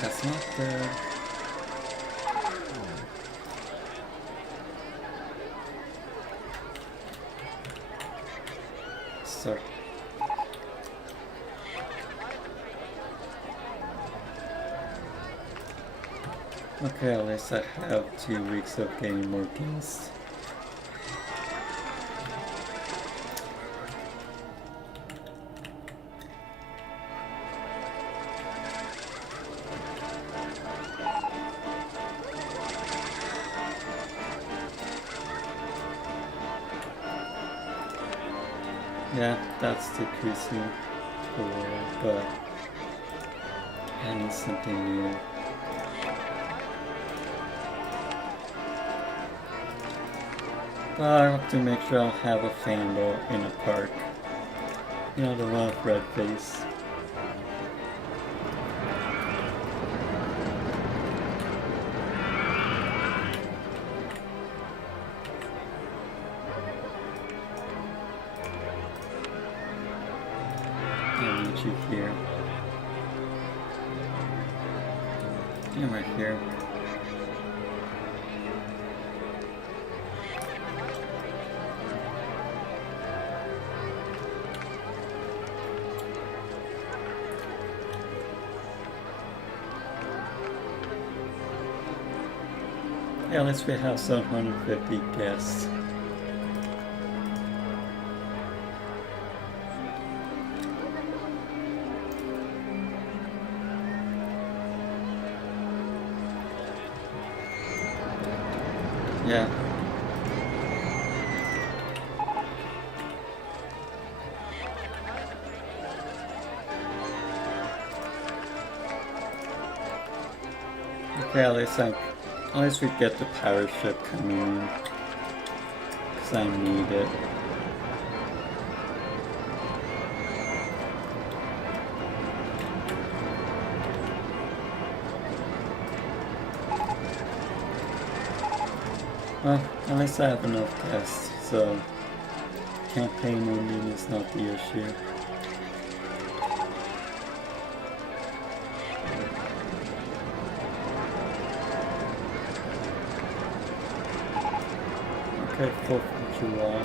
That's not good. Sorry. Okay, at least I have 2 weeks of getting more guests. Yeah, that's decreasing a little, but I need something new. But I have to make sure I don't have a Fandle in a park. You know, the one with red face. I need you here. And right here. Yeah, at least we have 750 guests. Yeah. Okay, at least we get the pirate ship coming in. Because I need it. Well, at least I have enough guests, so campaign ending is not the issue. Okay, 4th of July.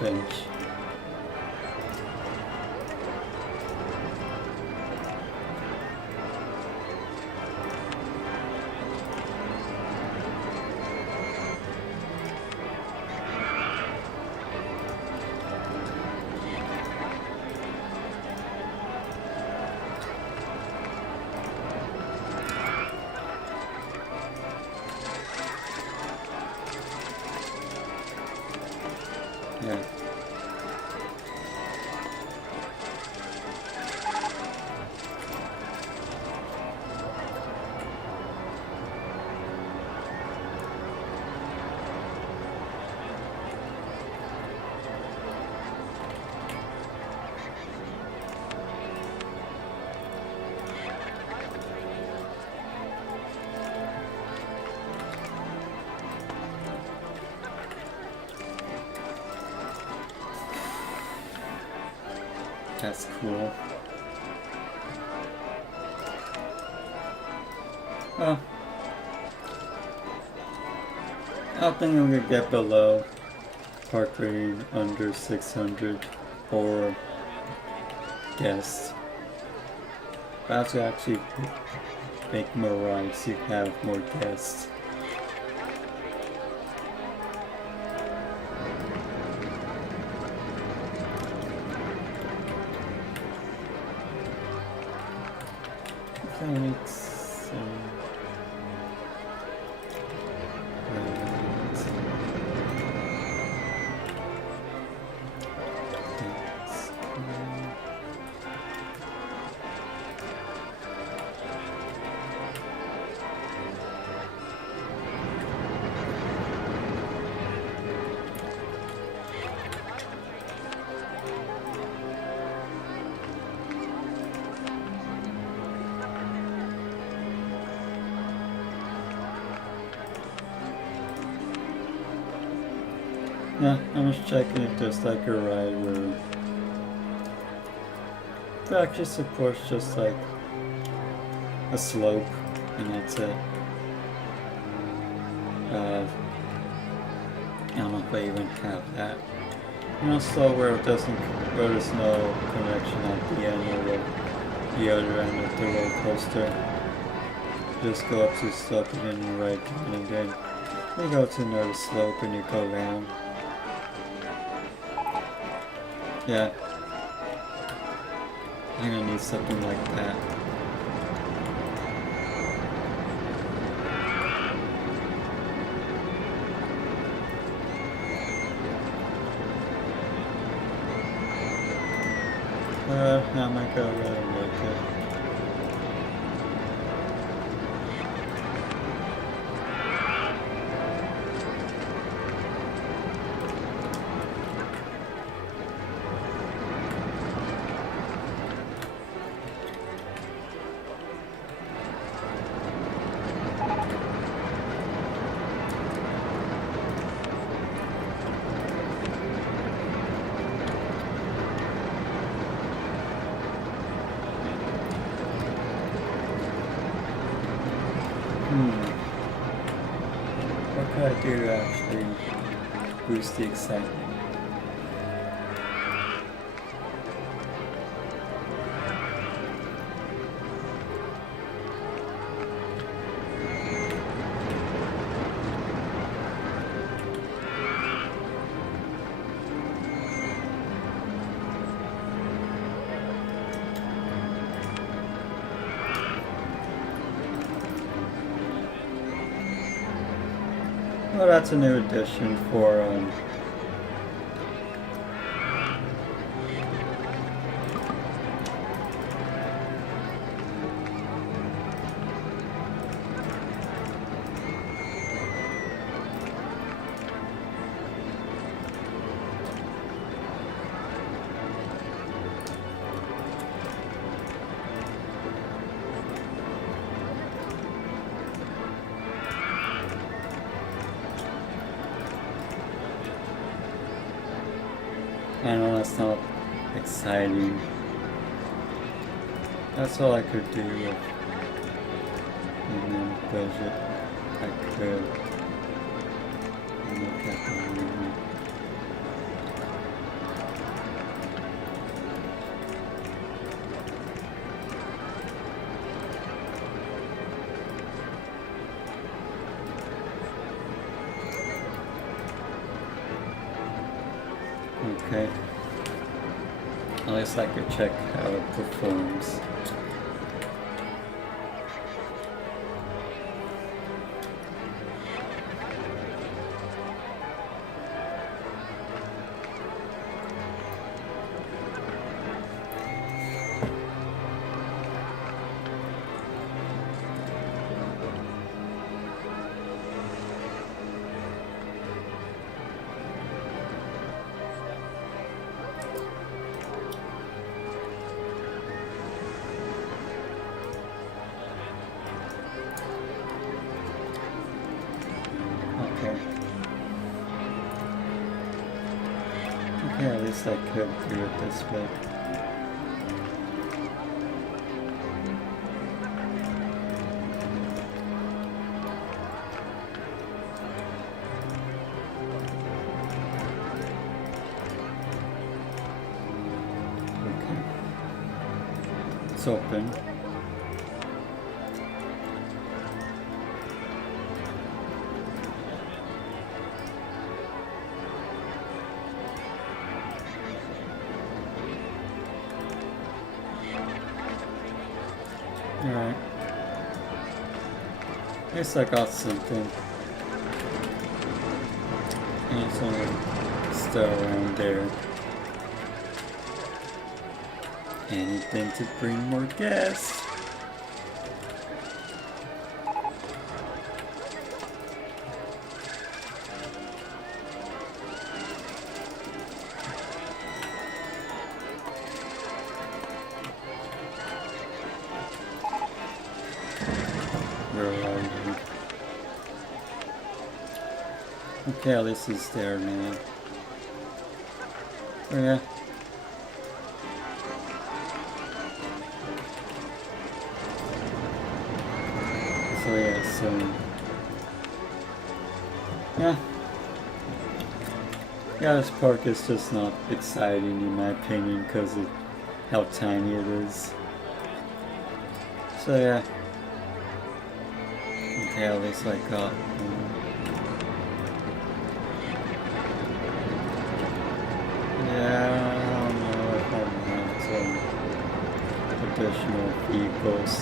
bench. Yeah. That's cool. Well, I don't think I'm gonna get below park rating under 600 or guests. I have to actually make more rides to have more guests. That makes sense. Yeah, I'm just checking if there's like a ride where it actually supports just like a slope and that's it. I don't know if I even have that. You know, slow where it doesn't, where there's no connection at the end or the other end of the roller coaster. Just go up to the slope and then you ride down and then you go to another slope and you go down. Yeah, I'm gonna need something like that. I might go ahead and make it. What could I do to actually boost the excitement? Well, that's a new addition for I know that's not exciting. That's all I could do with the budget. I could look at the movie. Okay. At least I could check how it performs. Yeah, at least I could do it this way. Okay. It's open. Alright. At least I got something. And it's only still around there. Anything to bring more guests. Okay, at least he's there now. Oh yeah. So yeah, yeah. Yeah, this park is just not exciting in my opinion because of how tiny it is. So yeah. Okay, at least I got yeah, I don't know if I want some additional vehicles.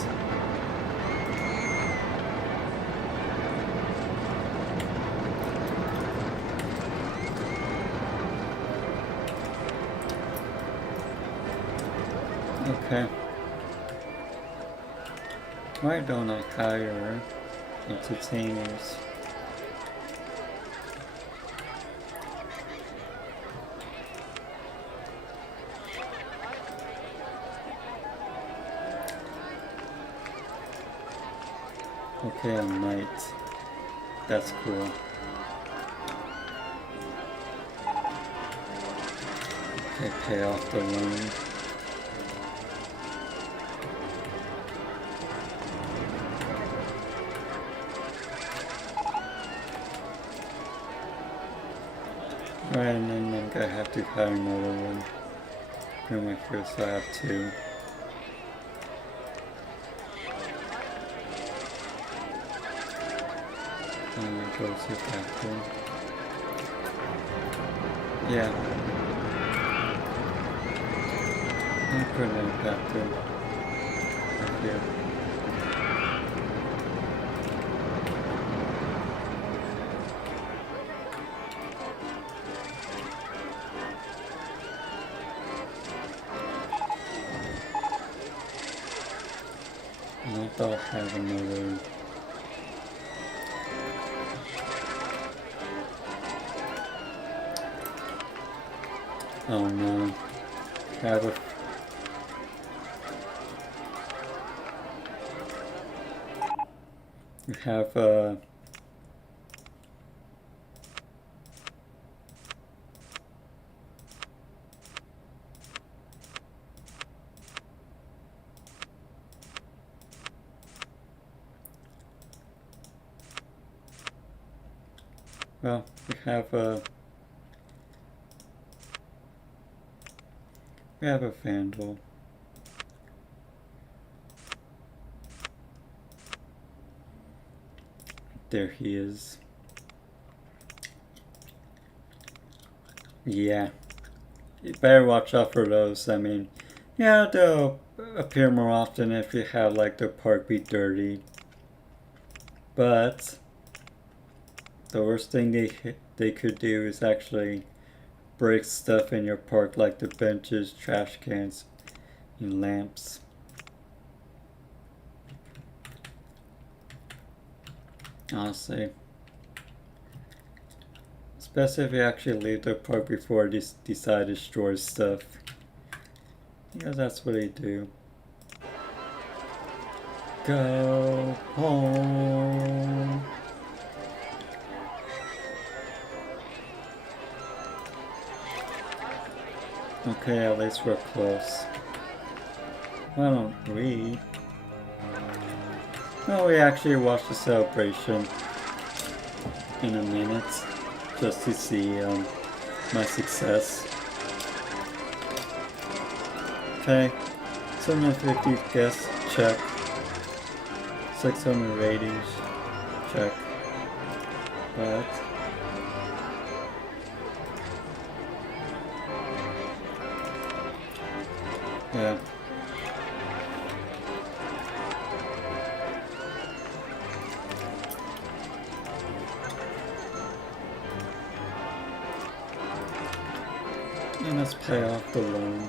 Okay. Why don't I hire entertainers? Okay, I might. That's cool. Okay, pay off the loan. Alright, and then I'm gonna have to hire another one. Pretty much first I have two. And it goes to back there. Yeah. I'm putting it back there. Right here. And I thought I have another. Oh no. I have a. We have a. Well, we have a. We have a vandal. There he is. Yeah. you better watch out for those. I mean, yeah, they'll appear more often if you have like the park be dirty. But the worst thing they could do is actually break stuff in your park, like the benches, trash cans, and lamps. Honestly. Especially if you actually leave the park before they decide to destroy stuff. Because that's what they do. Go home. Okay, at least we're close. Why don't we? No, we actually watch the celebration in a minute. Just to see my success. Okay, 750 guests, check. 600 ratings, check. But yeah. And let's pay off the loan.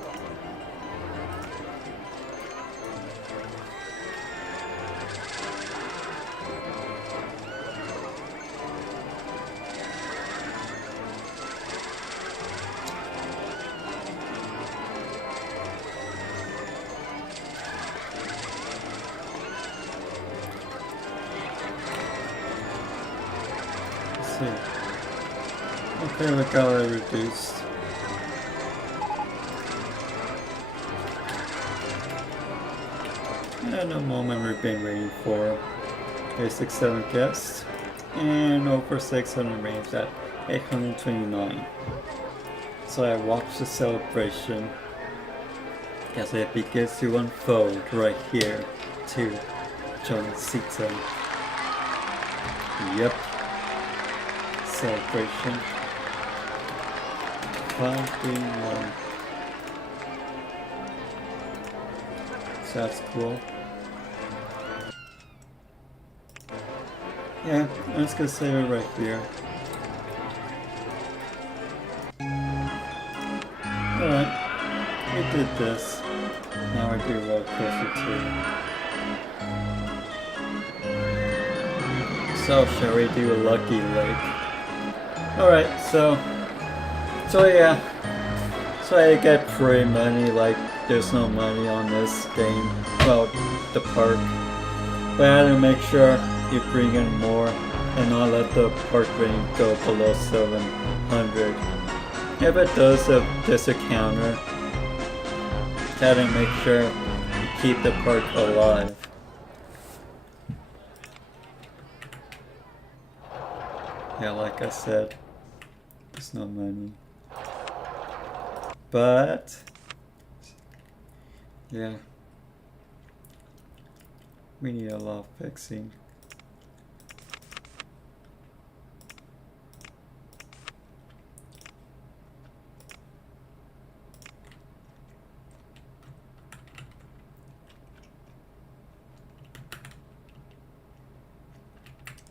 Let's see. Okay, we got it reduced. And the moment we've been waiting for. There's 67 guests and over 600 ratings at 829. So I watched the celebration as it begins to unfold right here to Jonicito. Yep. Celebration. 5-1. So that's cool. Yeah, I'm just gonna save it right here. Alright, we did this. Now we do roller coaster 2. So shall we do a lucky lake? Alright, so yeah. So I get free money, like there's no money on this game. Well, the park. But I had to make sure you bring in more and not let the park rating go below 700. If it does, there's a counter. Try to make sure you keep the park alive. Yeah, like I said, there's no money. But yeah, we need a lot of fixing.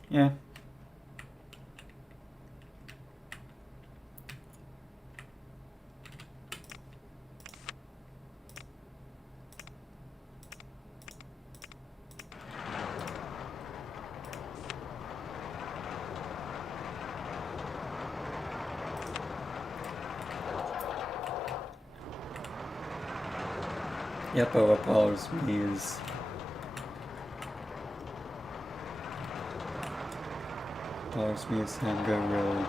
Yeah. Yep, but what bothers me is Hamgo really.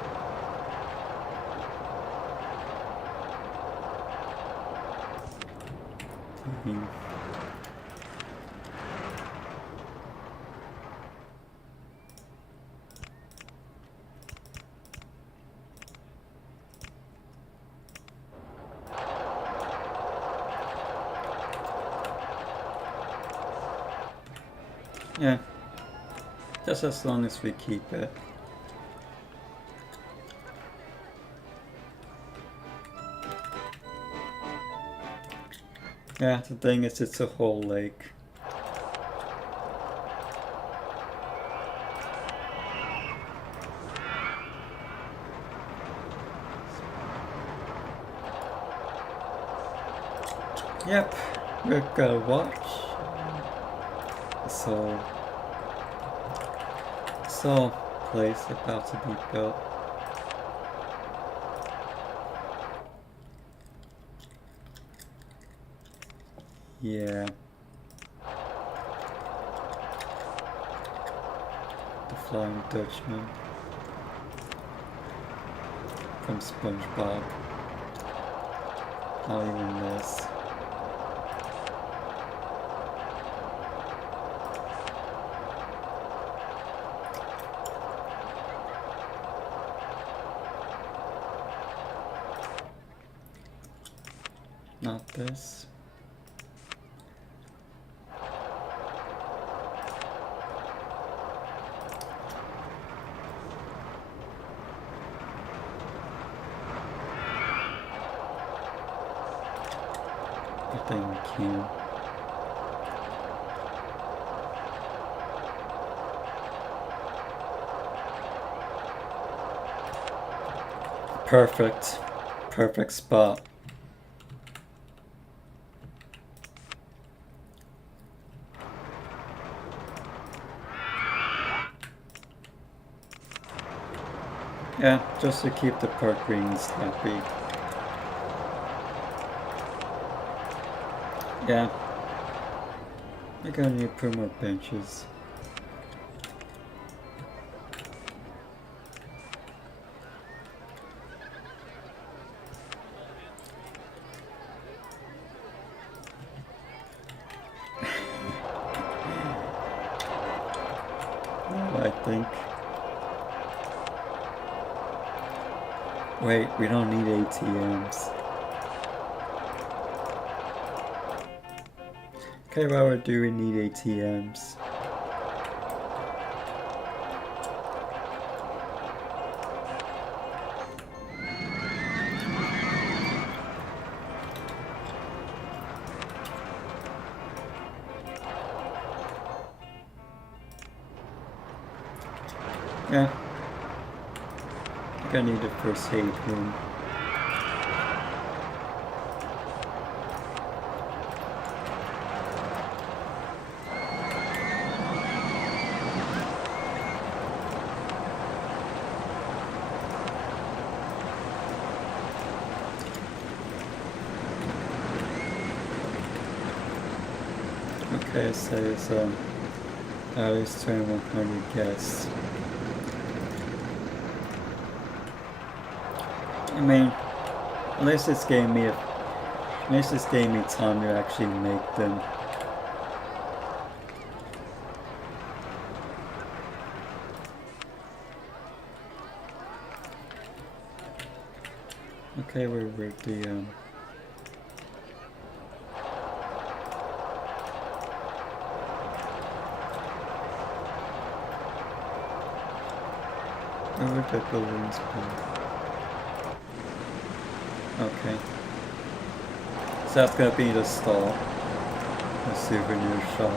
Yeah, just as long as we keep it. Yeah, the thing is, it's a whole lake. Yep, we're gonna watch. So place about to be built. Yeah. The Flying Dutchman from SpongeBob. Not even this. Not this. Everything we can. Perfect. Perfect spot. Yeah, just to keep the park greens happy. Yeah. We're gonna need to put more benches. I think. Wait, we don't need ATMs. Okay, Robert, do we need ATMs? Yeah. I think I need a first aid room. Okay, so it's at least 2100 guests. I mean, at least it's gave me time to actually make them. Okay, we're the where would the balloons be? Okay. So that's gonna be the stall. The souvenir shop.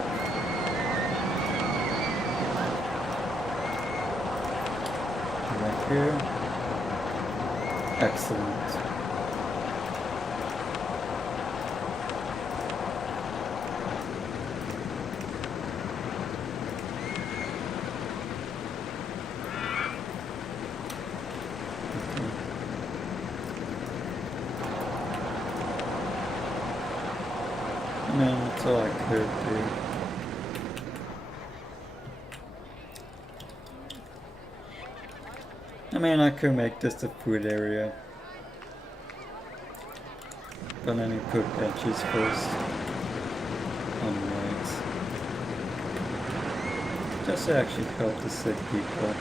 Right here. Excellent. That's all I could do. I mean, I could make this the food area. But let me put benches first. On the right. Just to actually help the sick people.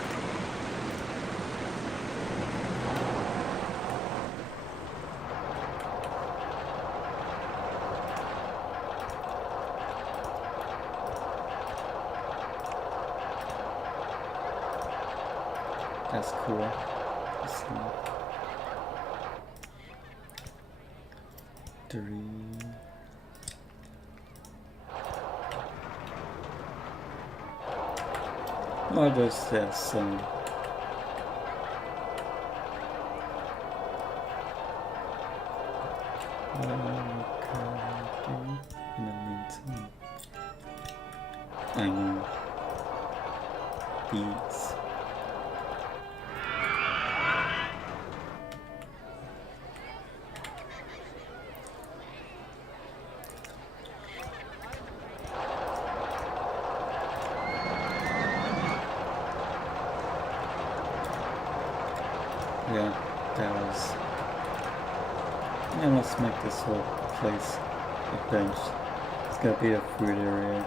That's cool. Let's see. 3. Oh, there's this. What can I do in the meantime? I know. Beads. Yeah, that was... Yeah, let's make this whole place a bench. It's gonna be a food area.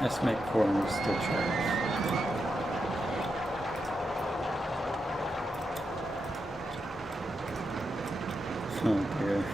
Let's make corners to trash. Oh dear.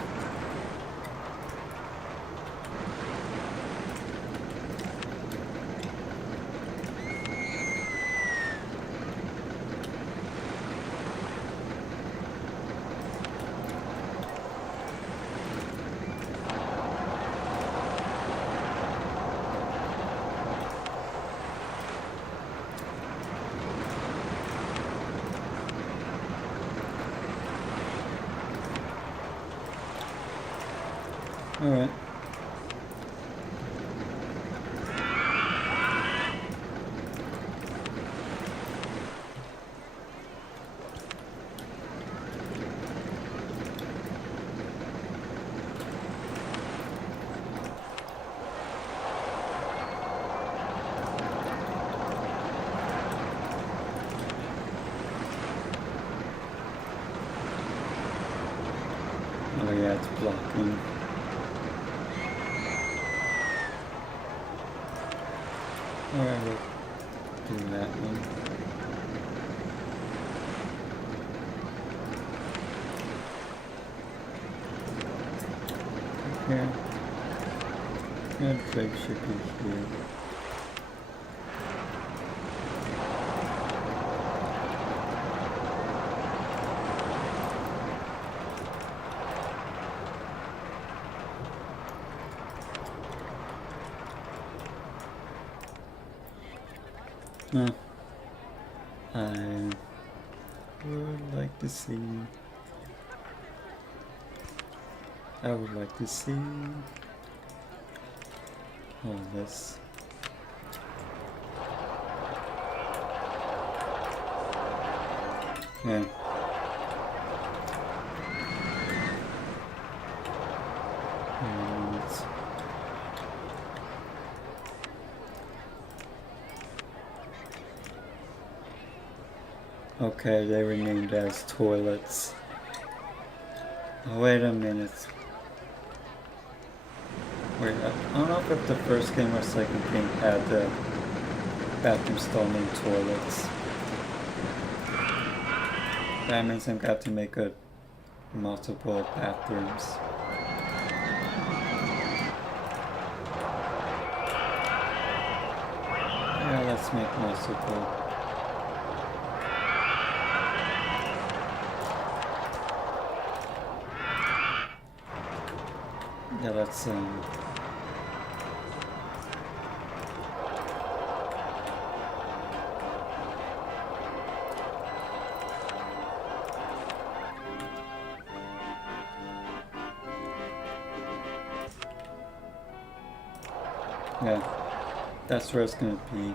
Alright. Oh yeah, it's blocking. Alright, we'll do that one. Here. And flag should be here. I would like to see. I would like to see all this. Yeah. And okay, they were named as toilets. Oh, wait a minute. Wait, I don't know if the first game or second game had the bathroom stall named toilets. That means I'm got to make a multiple bathrooms. Yeah, let's make multiple. Yeah, let's yeah, that's where it's gonna be.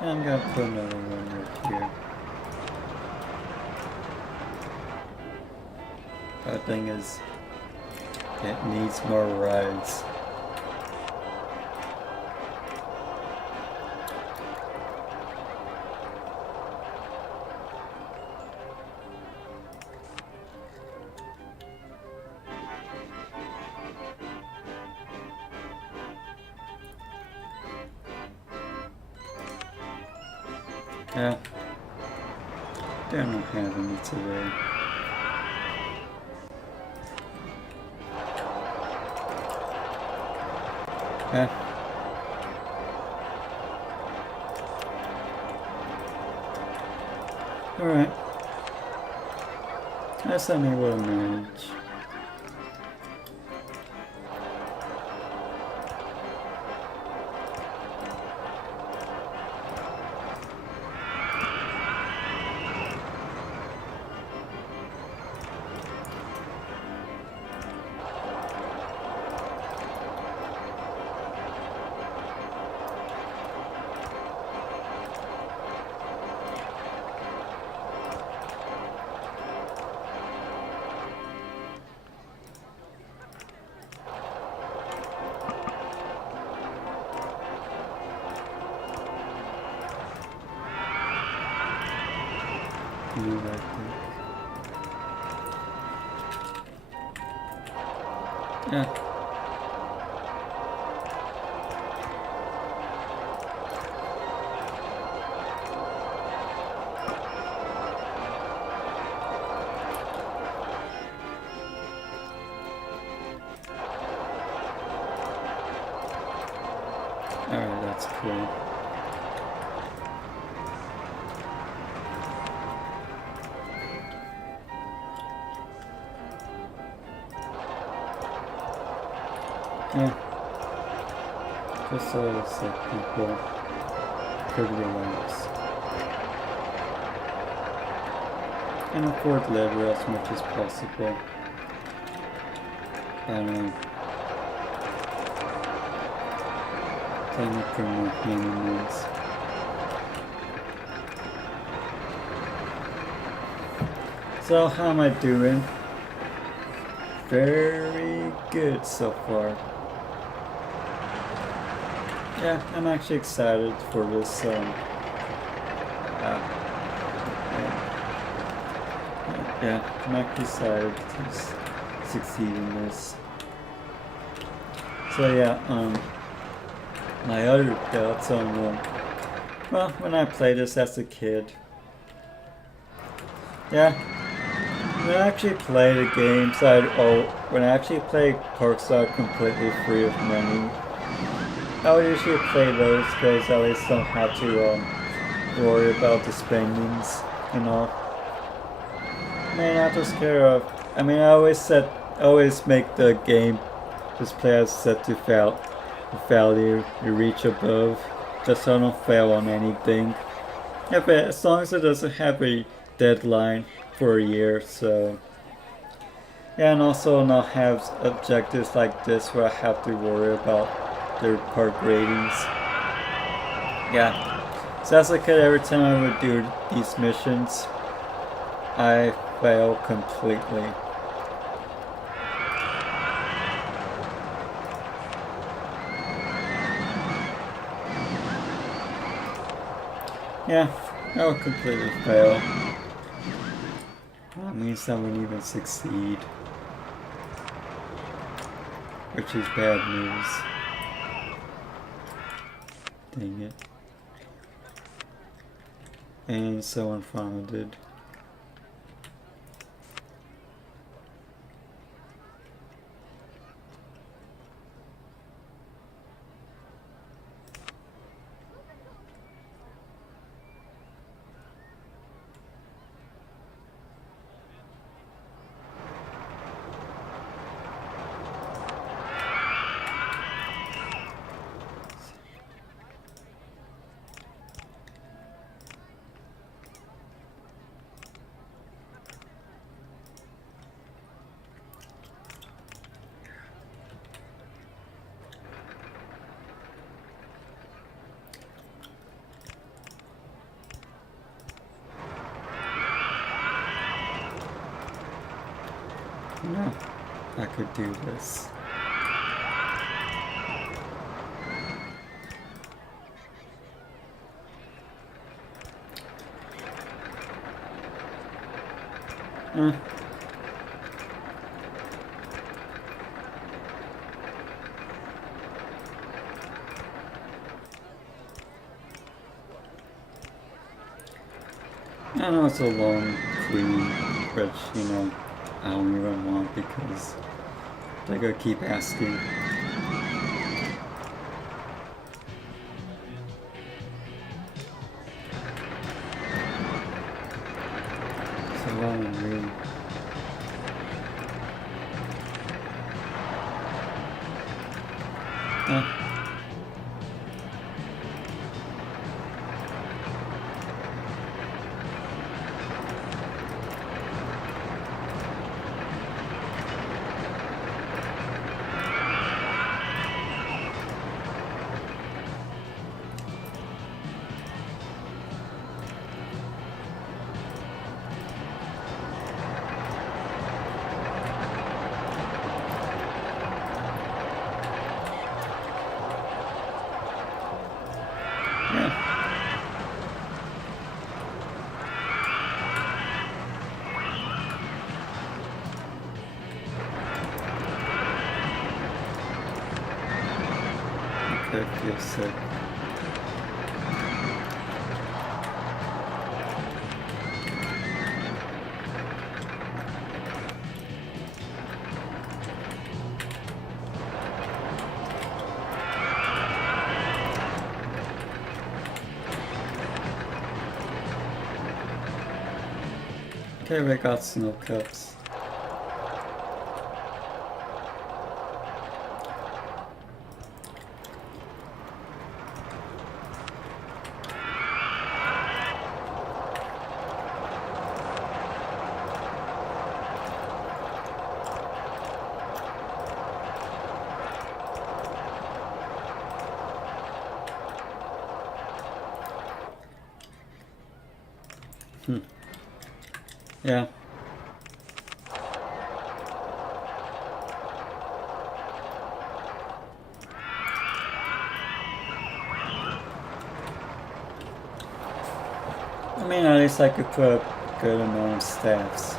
And I'm gonna put another one right here. The thing is, it needs more rides. Yeah, they're not having it today. Yeah. Alright. Guess I'm able to manage. Yeah. Alright, that's cool. Yeah. Just so it's like people could relax. And afford leisure as much as possible. Trying to promote humans. So how am I doing? Very good so far. Yeah, I'm actually excited for this. Yeah, I'm actually excited to succeed in this. So yeah, my other thoughts on well, when I played this as a kid. Yeah, when I actually play the games, when I actually play Parks that are completely free of money, I would usually play those because at least don't have to worry about the spendings and all. I mean, I just care of. I mean, I always make the game just play as set to value you reach above, just so I don't fail on anything. Yeah, but as long as it doesn't have a deadline for a year, so. Yeah, and also not have objectives like this where I have to worry about their part ratings. Yeah. So as a kid, every time I would do these missions, I fail completely. Yeah, I would completely fail. That means I wouldn't even succeed. Which is bad news. Dang it. And so unfounded. No, I could do this. I know it's a long queue, which, you know, I don't even want because they're gonna keep asking. on and read. I feel sick. Okay, we got snow cups. Yeah. I mean, at least I could put a good amount of staffs.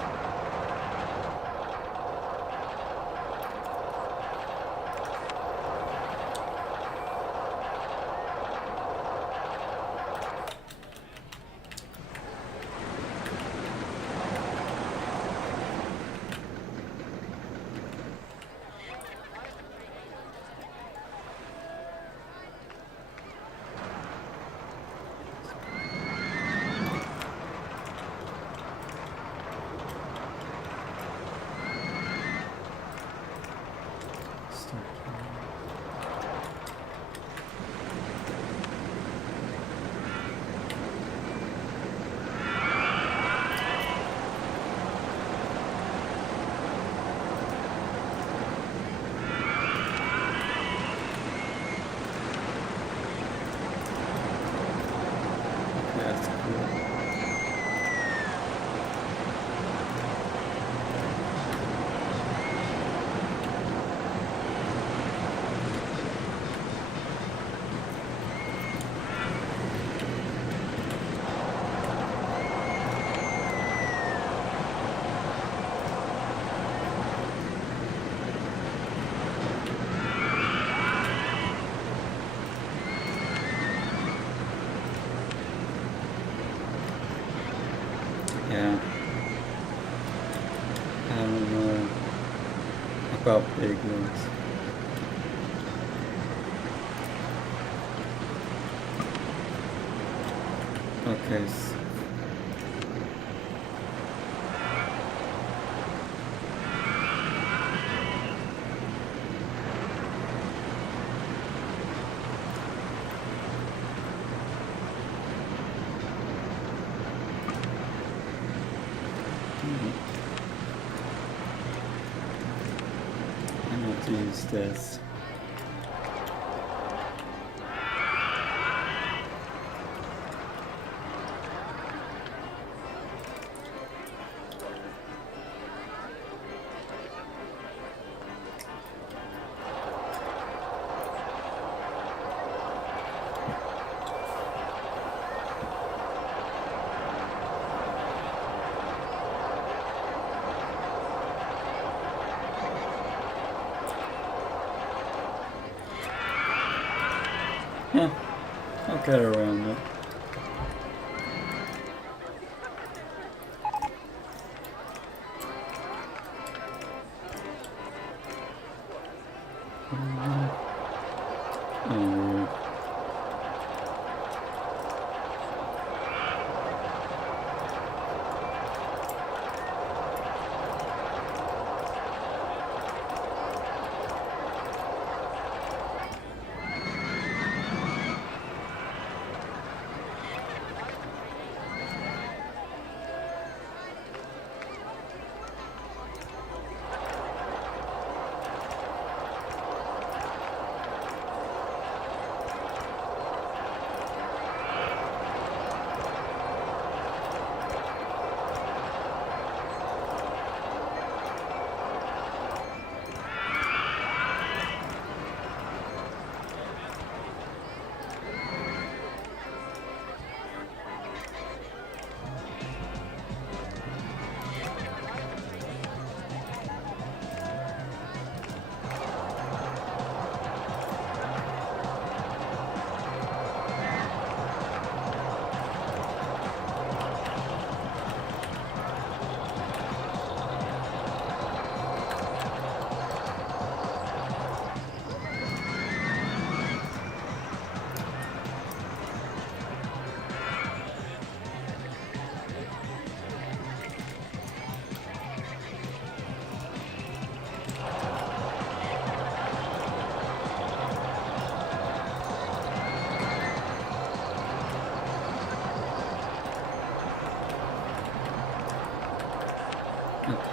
Yeah. I don't know about big ones. Okay. I'm going to use this. Yeah, I'll get around it.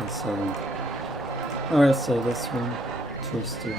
Okay, so... Alright, so this one, twisted.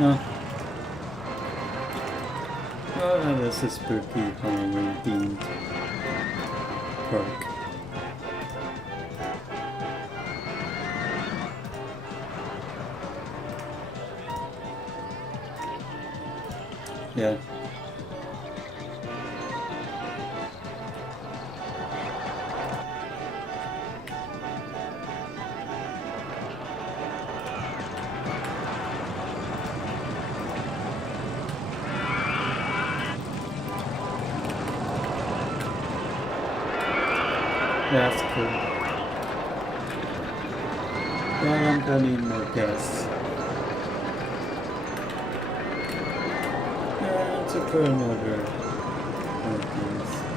Yeah. Oh, this is spooky Halloween themed park. Yeah. That's cool. But I'm gonna need more gas. And to put another more gas.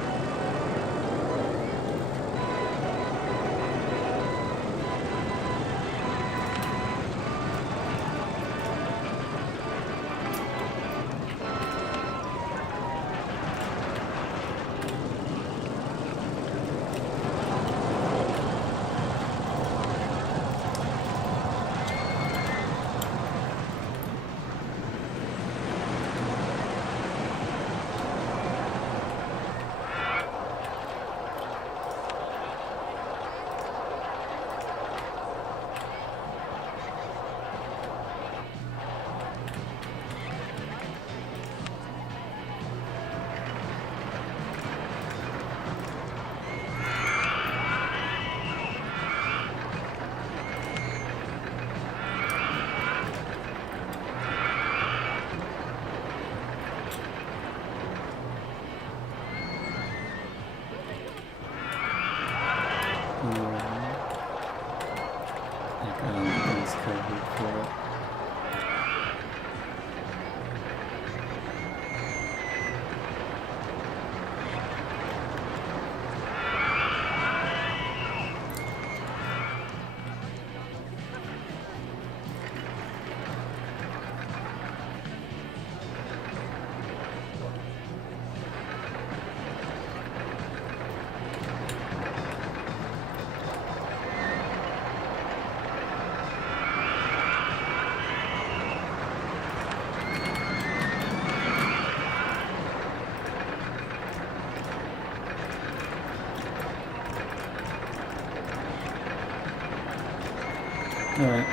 Alright.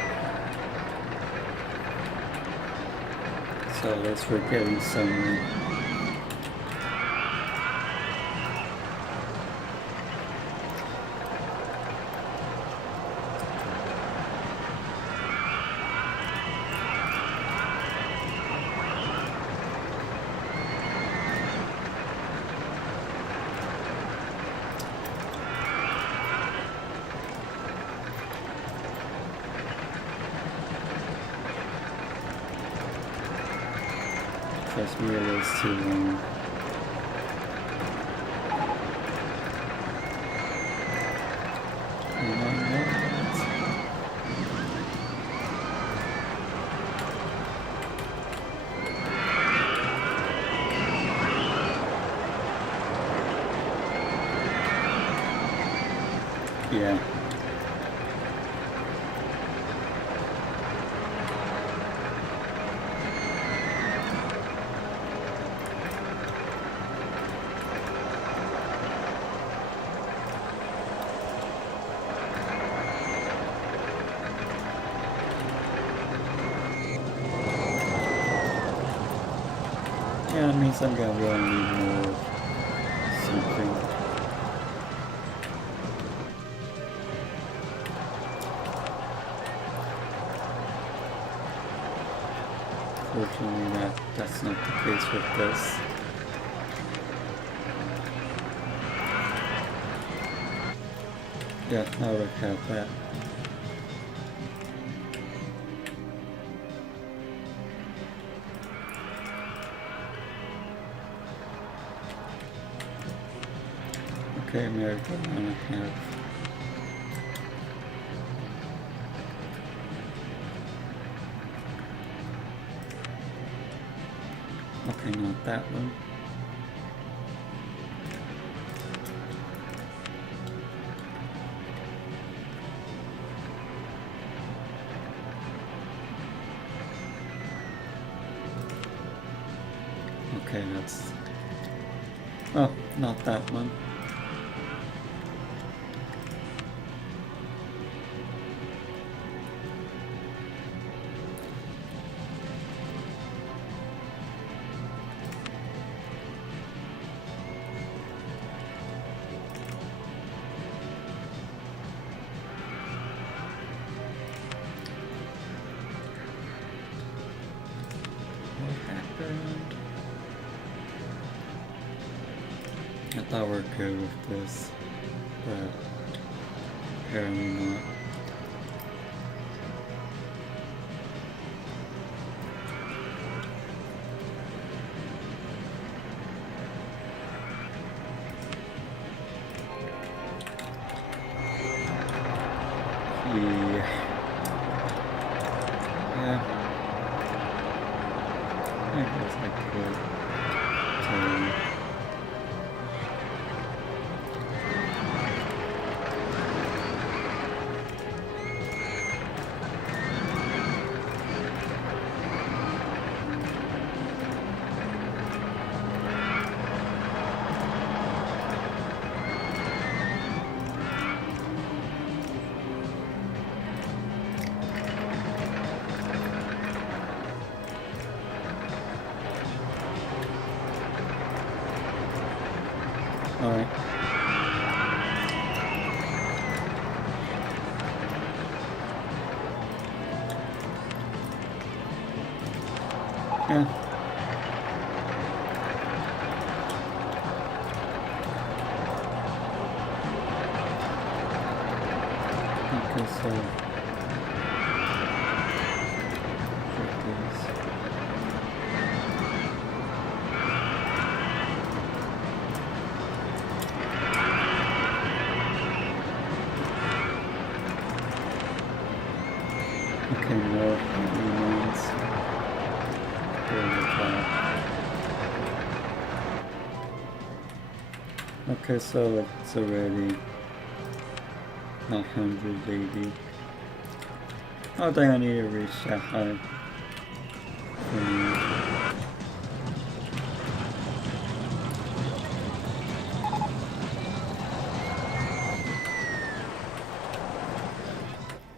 So let's we're getting some just realized too yeah. Yeah, that means I'm gonna really need more something. Fortunately, that's not the case with this. Yeah, I would have that. Okay, America, I want to have. Okay, not that one. Okay, that's... Oh, not that one. I thought we were good with this, but apparently not. Yeah. I guess I could. Alright. Yeah. Okay, so... Okay, more remains. Okay, so it's already 180. I don't think I need to reach that high.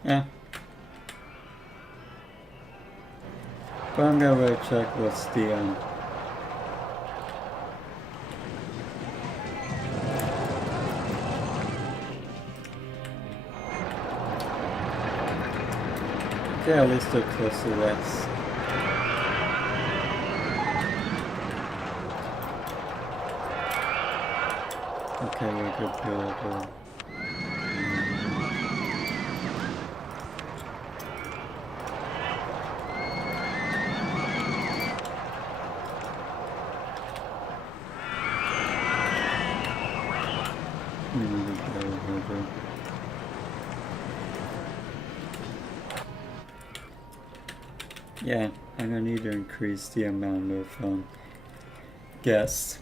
Yeah. But I'm gonna really check what's the okay, at least they're close to this. Okay, we're good builder. Yeah, I'm gonna need to increase the amount of guests.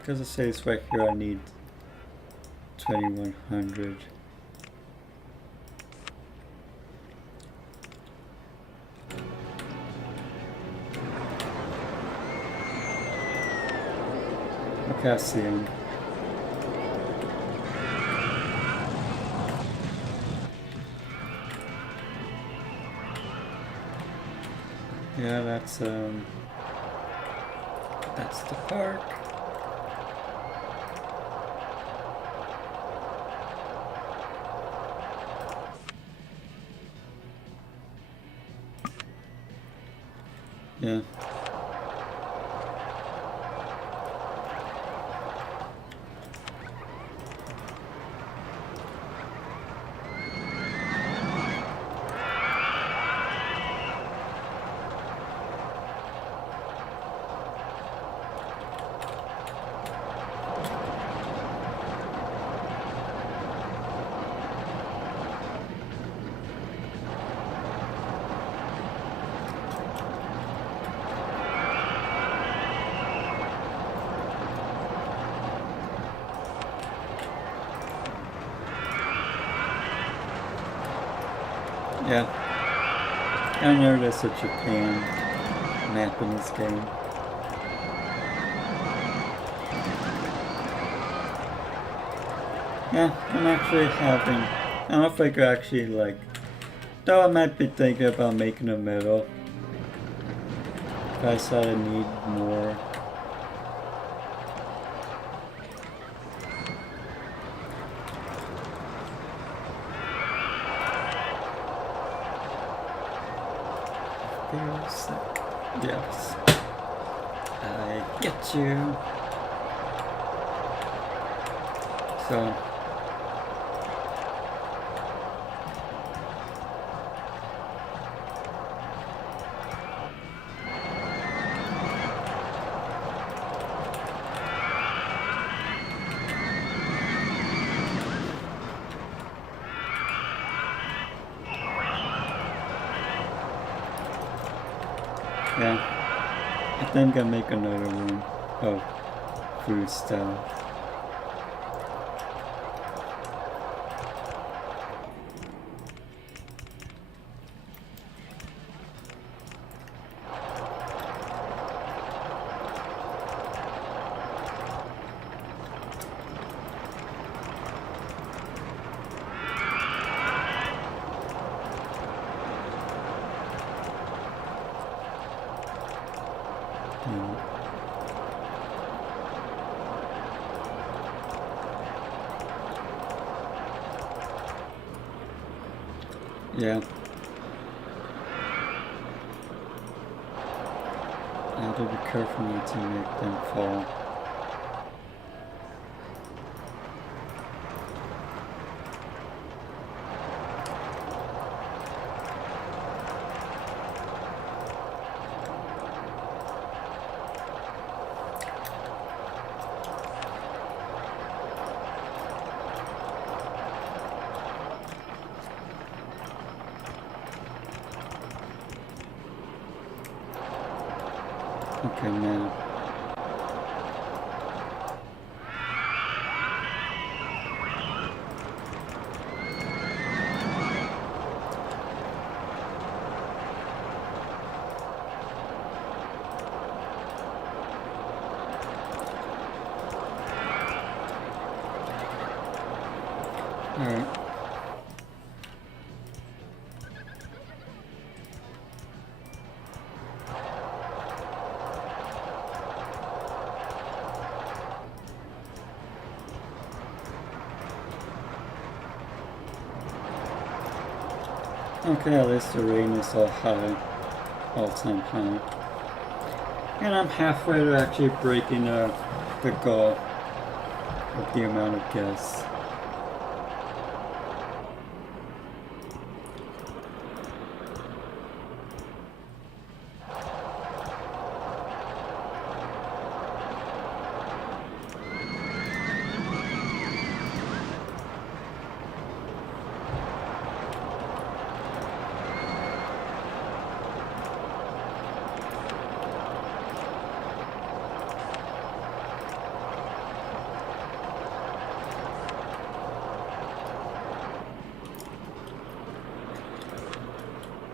Because it says right here I need 2100. Okay, I see him. Yeah, that's That's the park. Yeah. Yeah. I know there's a Japan map in this game. Yeah, I'm actually having... I don't know if I could actually like... Though I might be thinking about making a medal. If I said I need more. Yes. I get you. So. Yeah, I think I'll make another one of food stuff. Yeah. I have to be careful not to make them fall. Okay, now. All right. Okay, at least the rain is all high, all-time high. And I'm halfway to actually breaking the goal with the amount of guests.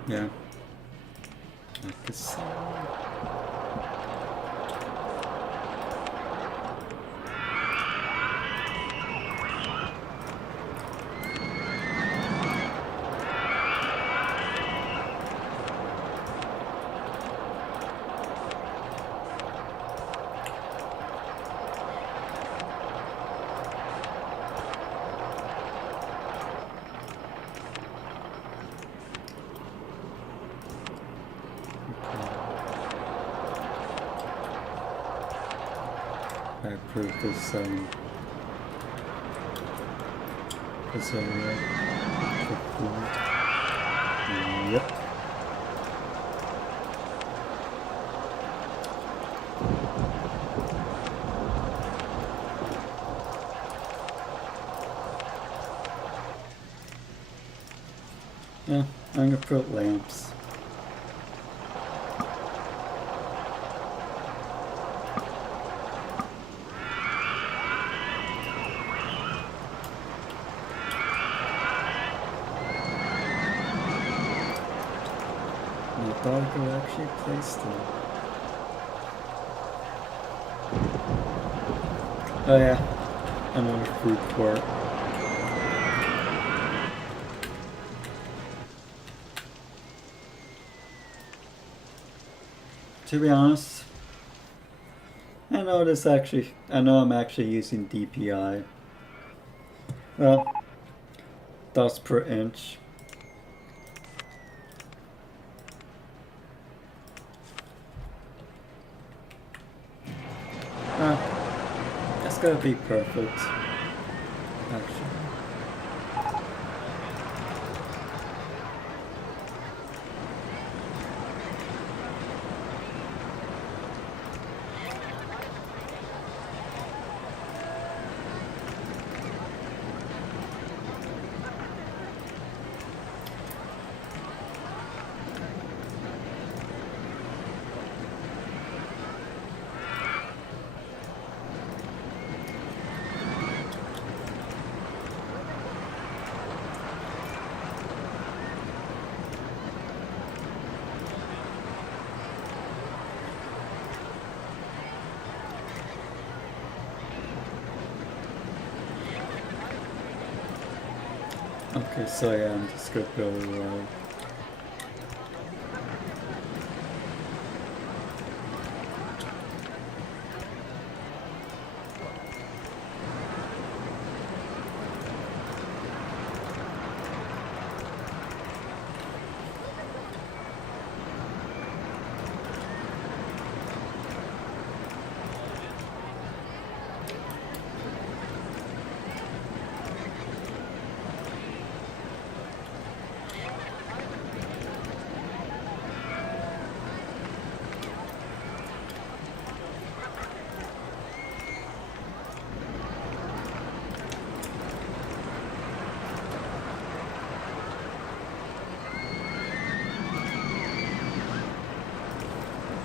Yeah. Like this. I approve this area for food. Yep. Yeah, I'm gonna put lamps. My dog actually placed it. Oh yeah, another food court. To be honest, I know I'm actually using DPI. Well, dots per inch. That's gotta be perfect, actually. Okay, so yeah, I'm just gonna go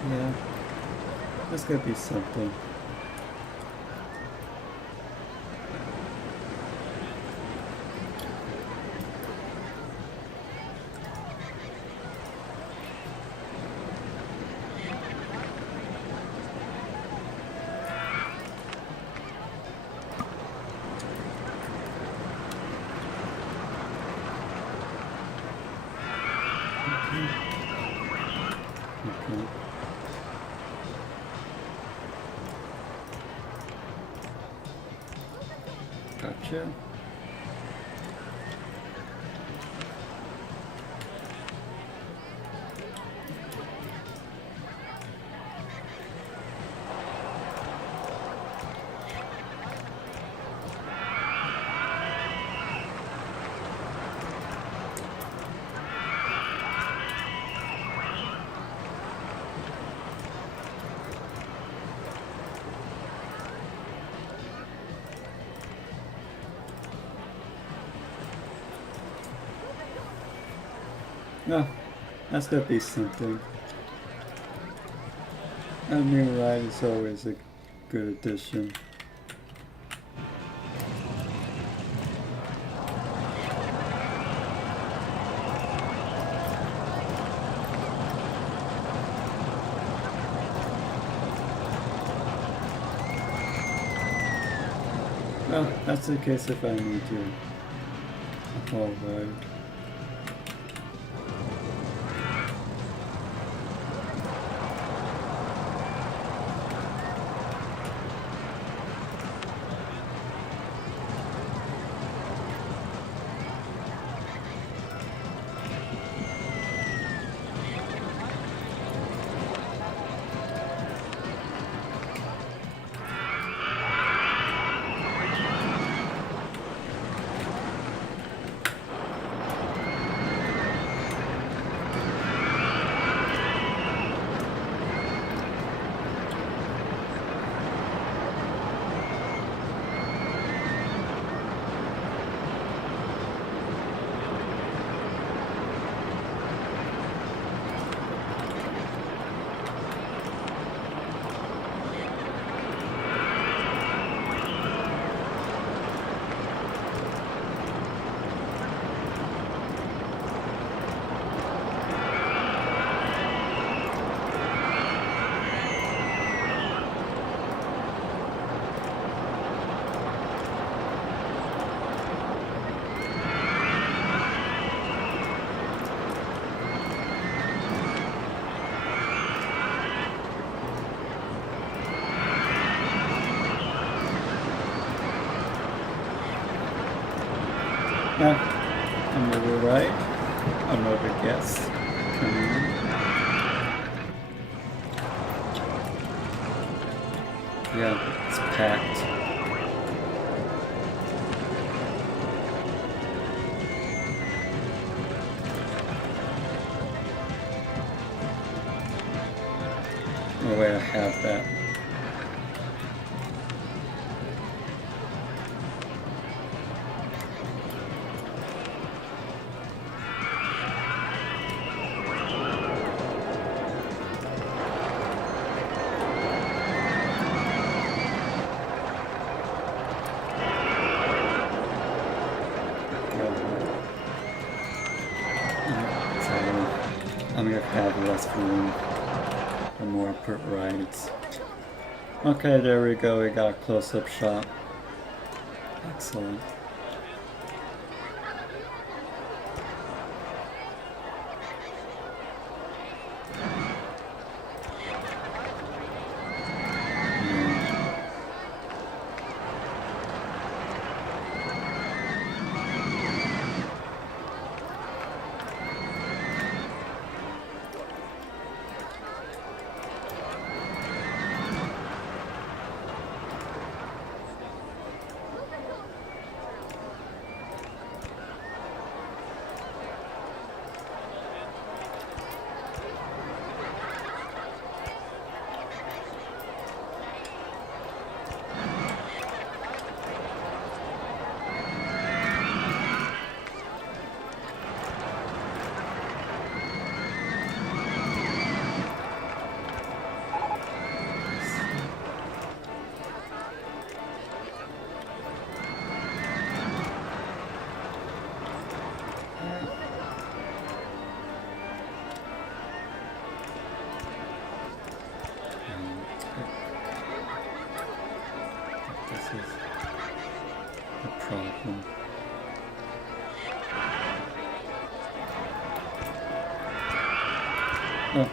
yeah, there's gotta be something. Okay. Gotcha. No, that's gotta be something. A new ride is always a good addition. Well, that's the case if I need to haul ride. right? Another guess. Come on. Yeah, it's packed. Oh wait, I have that. I'm gonna have less room for more rides. Okay, there we go. We got a close-up shot. Excellent. This is the problem. Oh.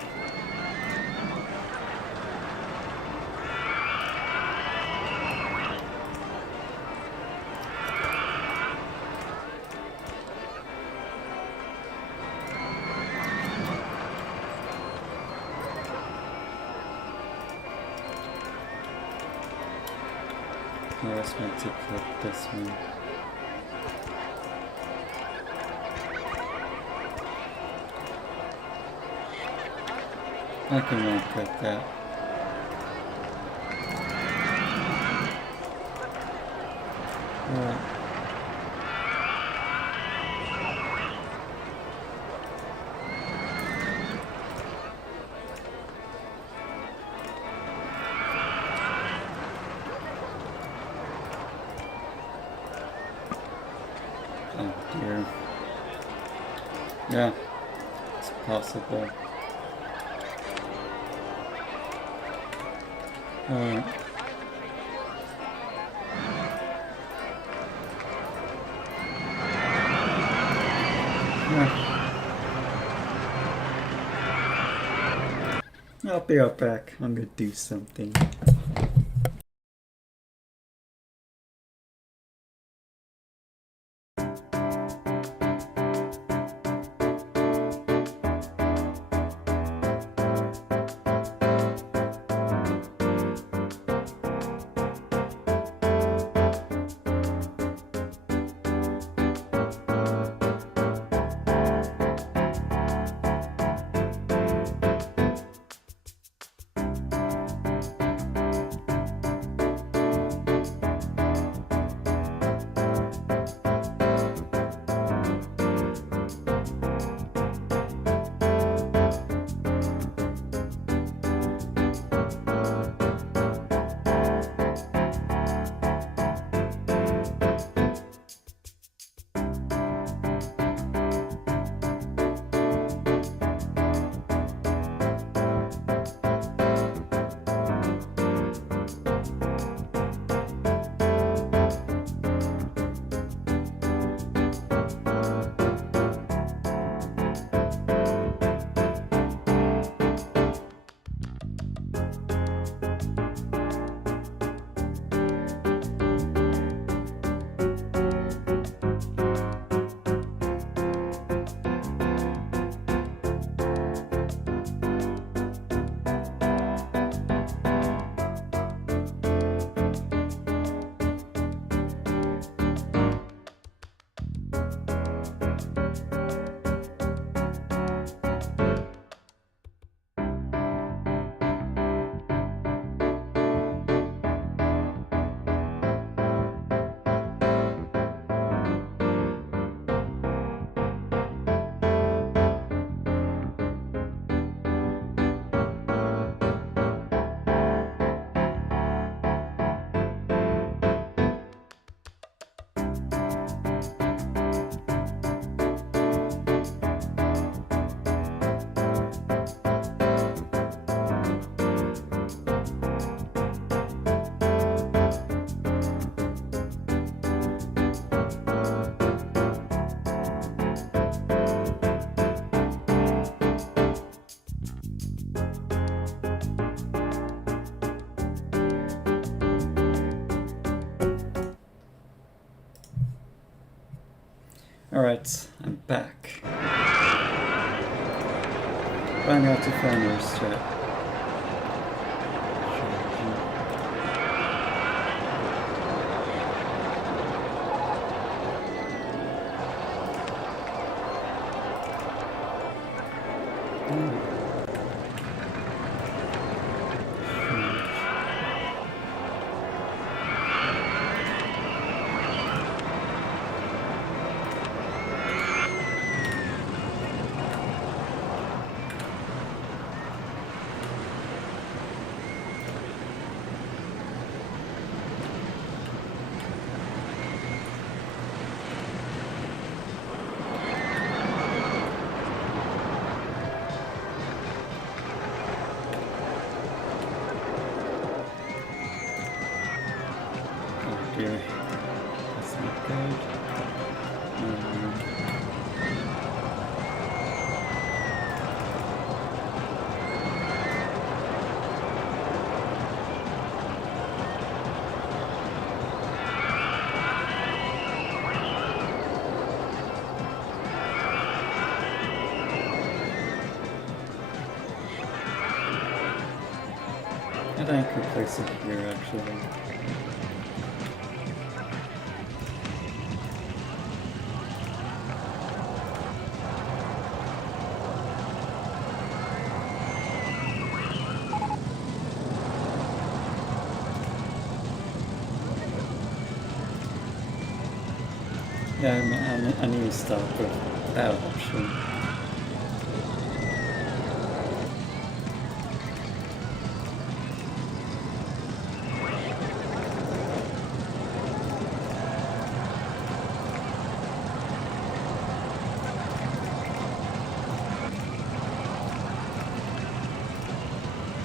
I was meant to click this one. I can not click that. Alright. Oh dear. Yeah, it's possible. Alright. Yeah. I'll be right back. I'm gonna do something. Alright, I'm back. Trying out to find your strat. That's not good. I think I could place it here actually. Yeah, I need to stop with that option.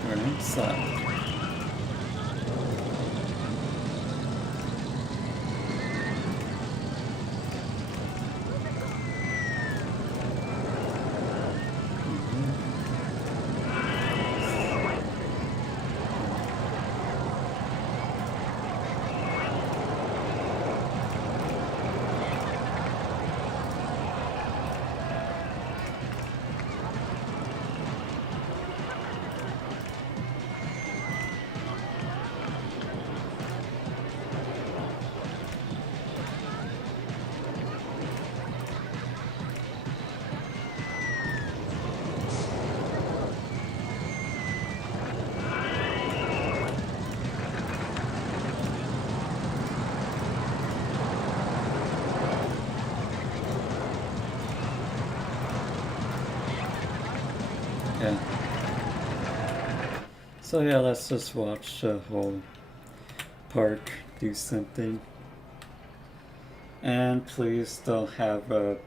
We're inside. Yeah. So yeah, let's just watch the whole park do something. And please don't have a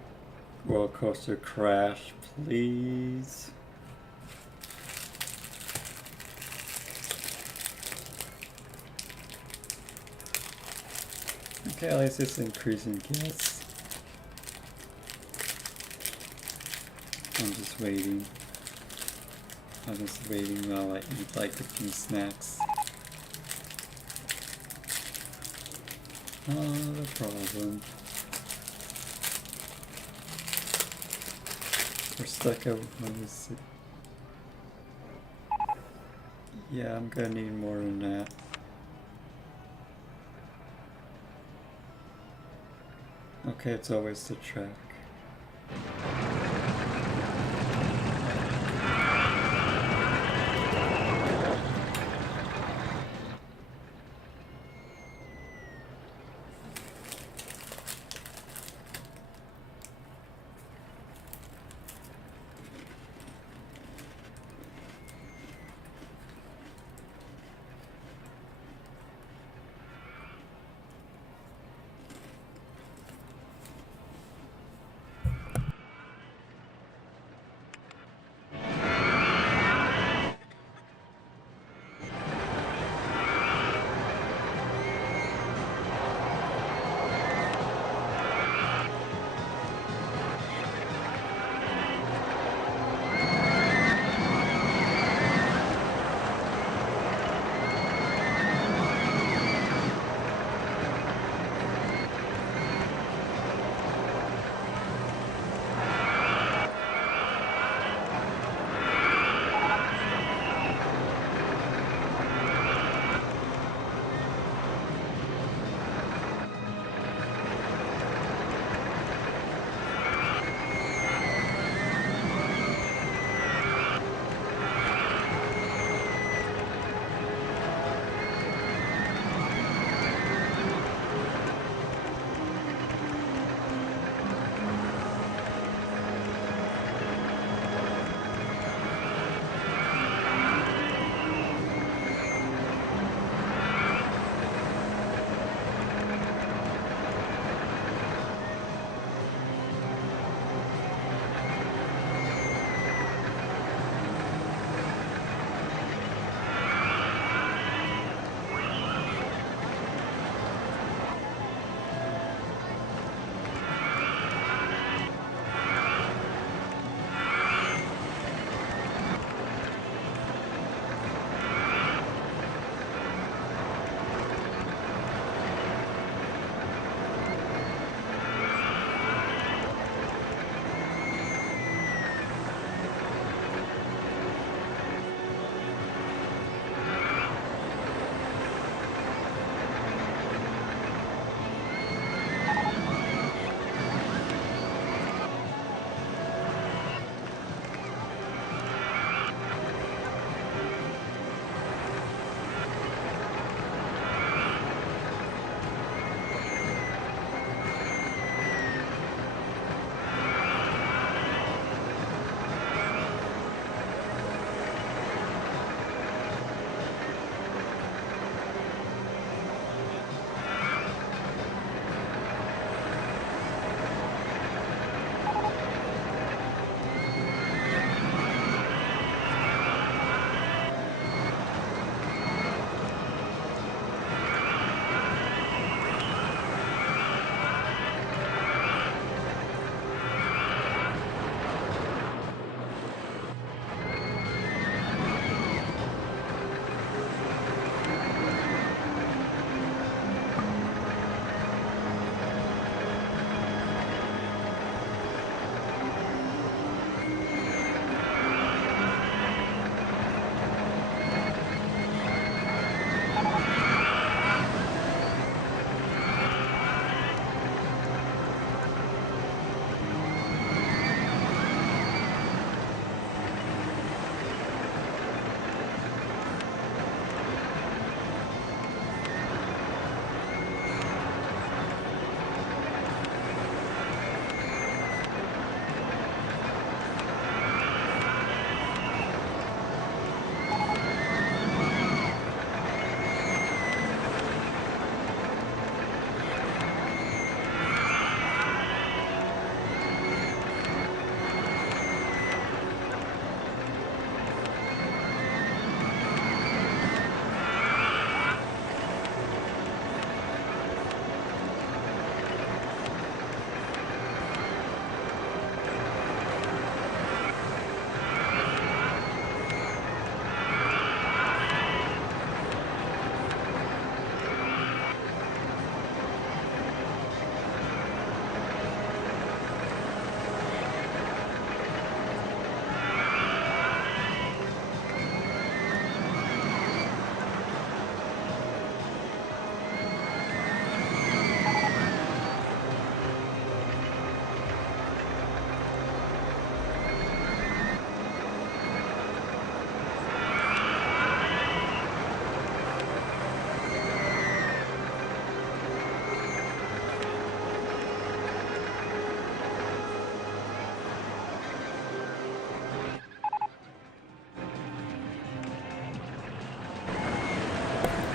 roller coaster crash, please. Okay, at least it's increasing gas. I'm just waiting. I'm just waiting while I eat like a few snacks. Not a problem. We're stuck at, what is it? Yeah, I'm gonna need more than that. Okay, it's always the track.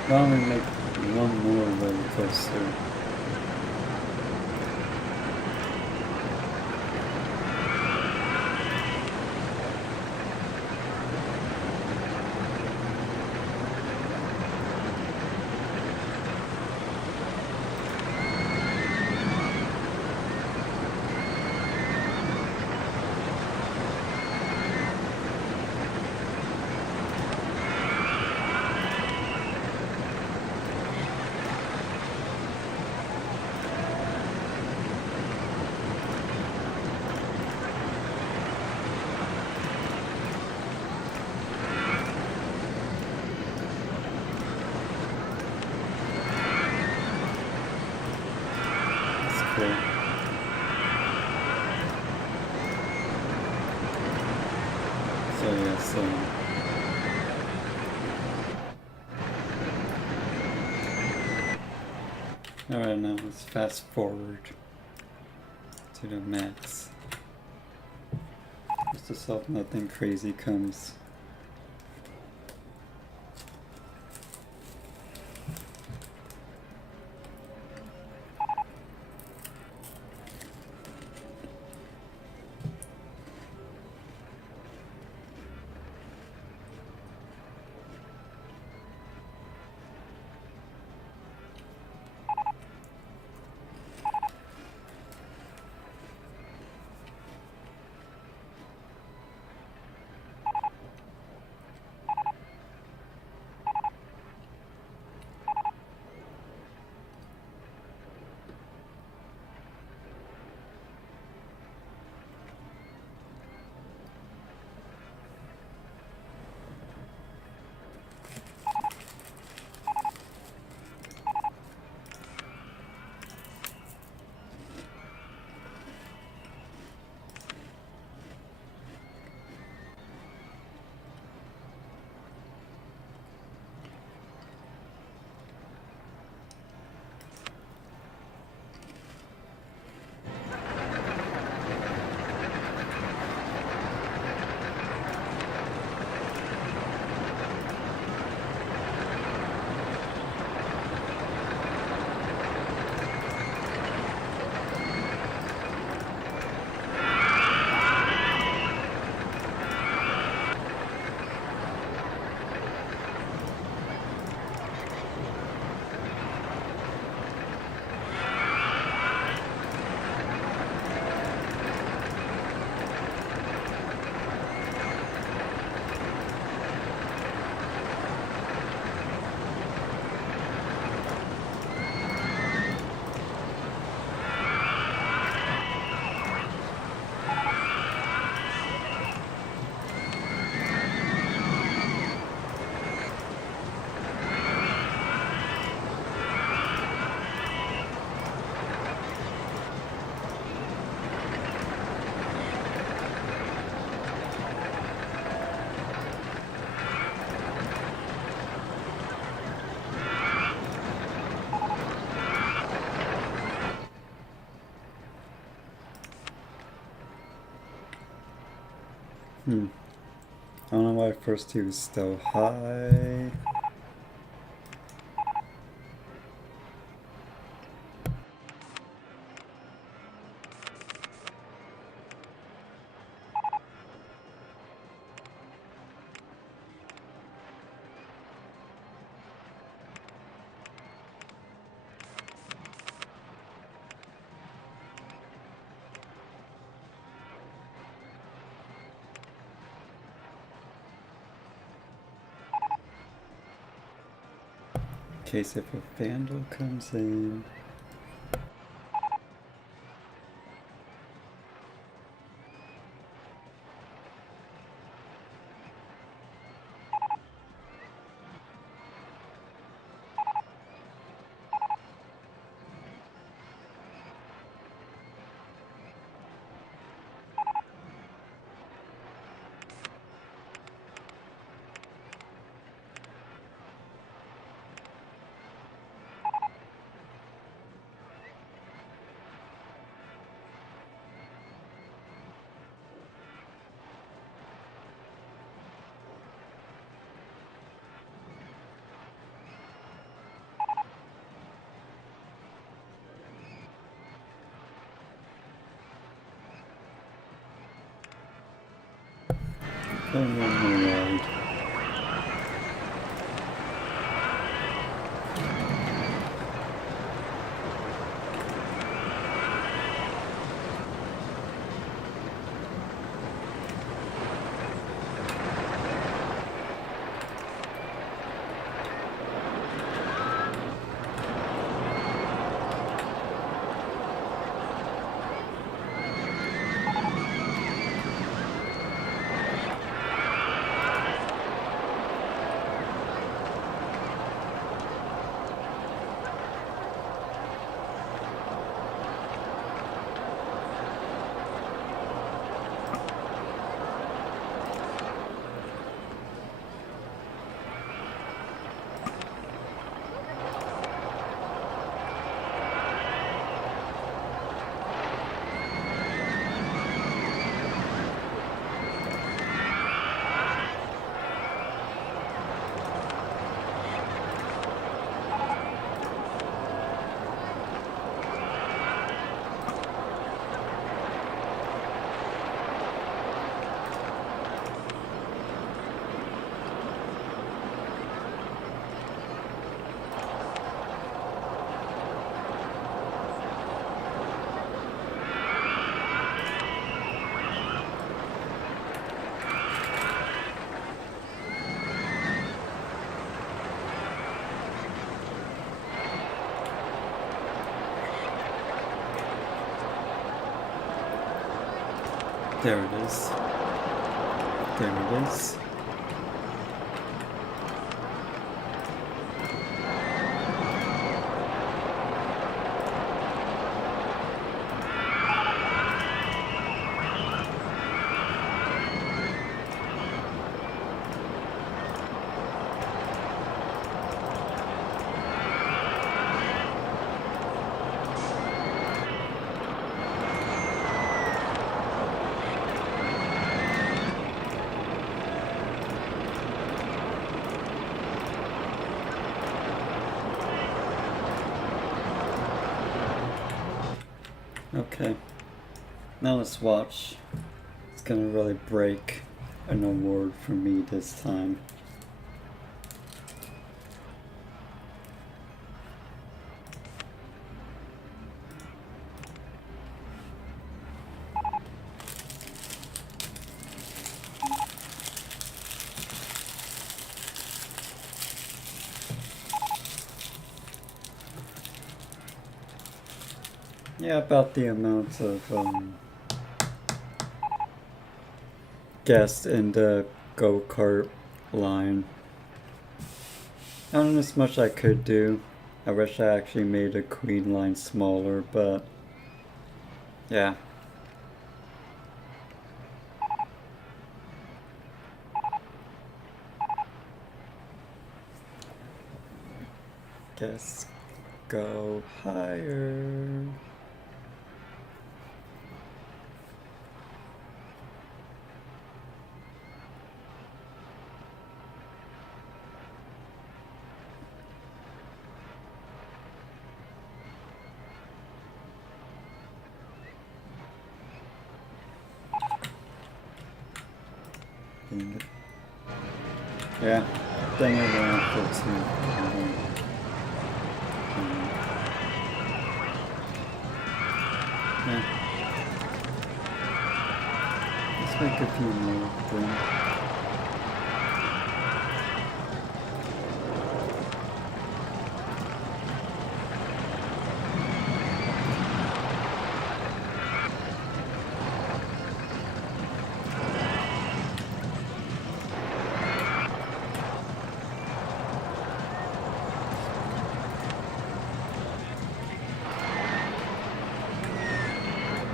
Why don't we make one more roller coaster? Alright, now let's fast forward to the max. Just to hope nothing crazy comes. I don't know why first two is still high. In case if a vandal comes in. Been on the ride. There it is. There it is. Okay, now let's watch. It's gonna really break an award for me this time. Yeah, about the amount of guests in the go-kart line. I don't know as much I could do. I wish I actually made a queen line smaller, but yeah. Guess go higher. Yeah, dang it, around 14. Yeah. Let's make a few more then.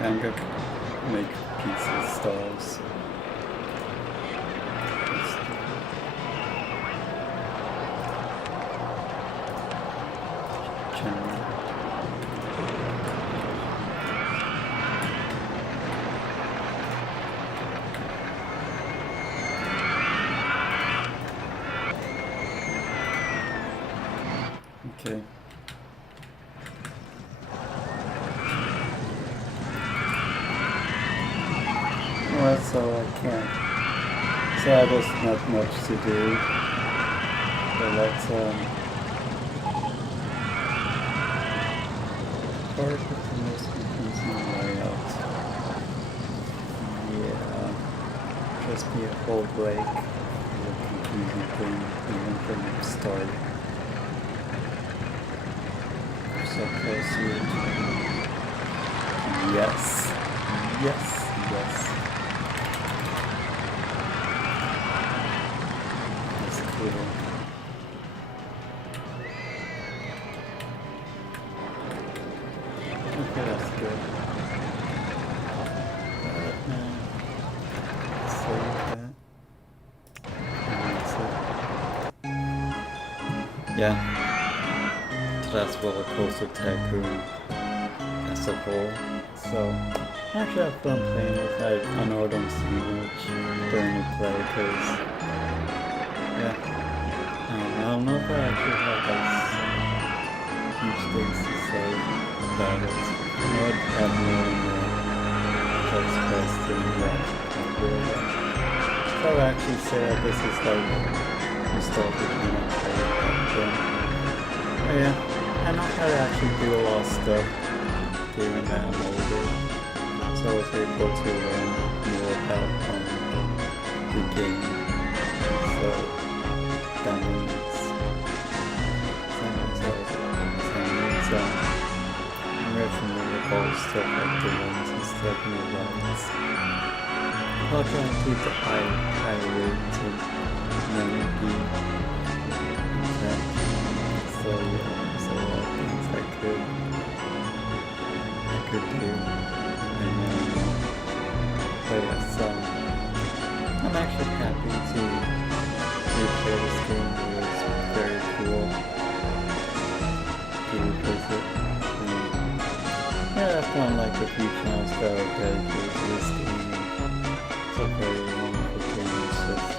I'm gonna make pizza stalls. Okay. Well, so I can't So there's not much to do. But let's part of the most confusing layout. Yeah. Just be a whole lake. The confusing thing even from the start. So close here. Yes. Yes. Yes. That's cool. Okay, that's good. Save that. Yeah. That's Roller Coaster Tycoon as a whole. So, I actually have fun playing this. I know I don't see much during the play because, yeah, I don't know if I actually have huge things to say about it. I know I have more in the text question that so I would actually say that this is like nostalgic when I play it. But yeah, I know how to actually do a lot of stuff given that I'm older. So I was able to learn more about the game. So that means I'm very familiar with all the stuff like the ones and stuff and the lines. I'll try and keep the high rate and memory. So yeah, there's a lot of things I could do. And but yeah, so I'm actually happy to replay this game. It was very cool to revisit. Yeah, I found like a few channels that are dedicated to this game. It's a very wonderful game. It's just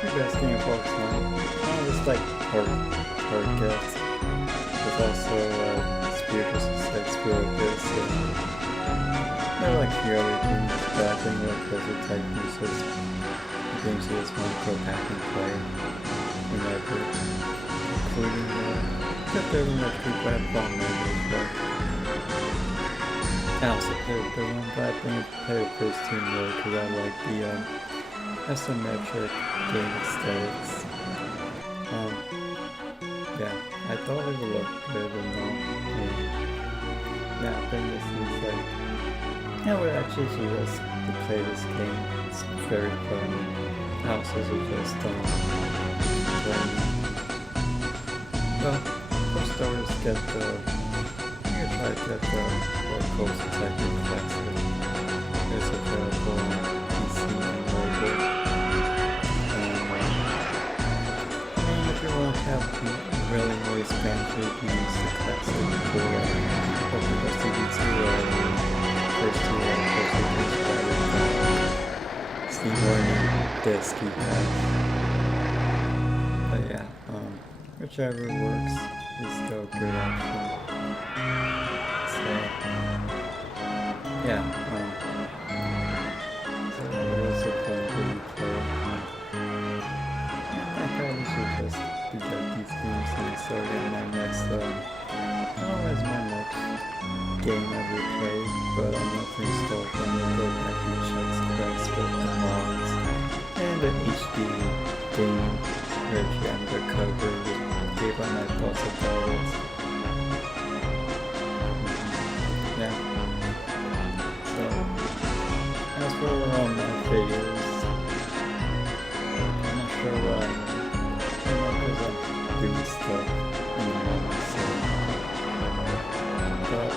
the best game of all time. Not just like hard gets. There's also spiritual sex for this. There are like a few other games, but I think like those are Tycoon, so it's games you just want to go back and play whenever, including that there were like two bad fun memories, but I also played the one, but I think I played the first two more because I like the isometric game aesthetics. Yeah, I thought it would look good and all. Yeah, I think this is like, yeah, we're actually just to play this game. It's very fun. Houses are just playing. Well, for starters, get the. I'm gonna try to get the Roller Coaster Tycoon Classic. It's available on PC and mobile. And if you want to have really more expansion, you can use the Classic for OpenRCT2 first two Steam Warning disc you have. But yeah, whichever works is still a good option. So yeah, so it was a fun game to play. And I probably should just get these games and so yeah, my next always my next game I will play, but I'm not installed. I'm gonna go back and check specs for the mods and the HD game which I'm undercover gave out my thoughts about it. Yeah. So as for my videos, I'm not sure what because I'm doing stuff, so but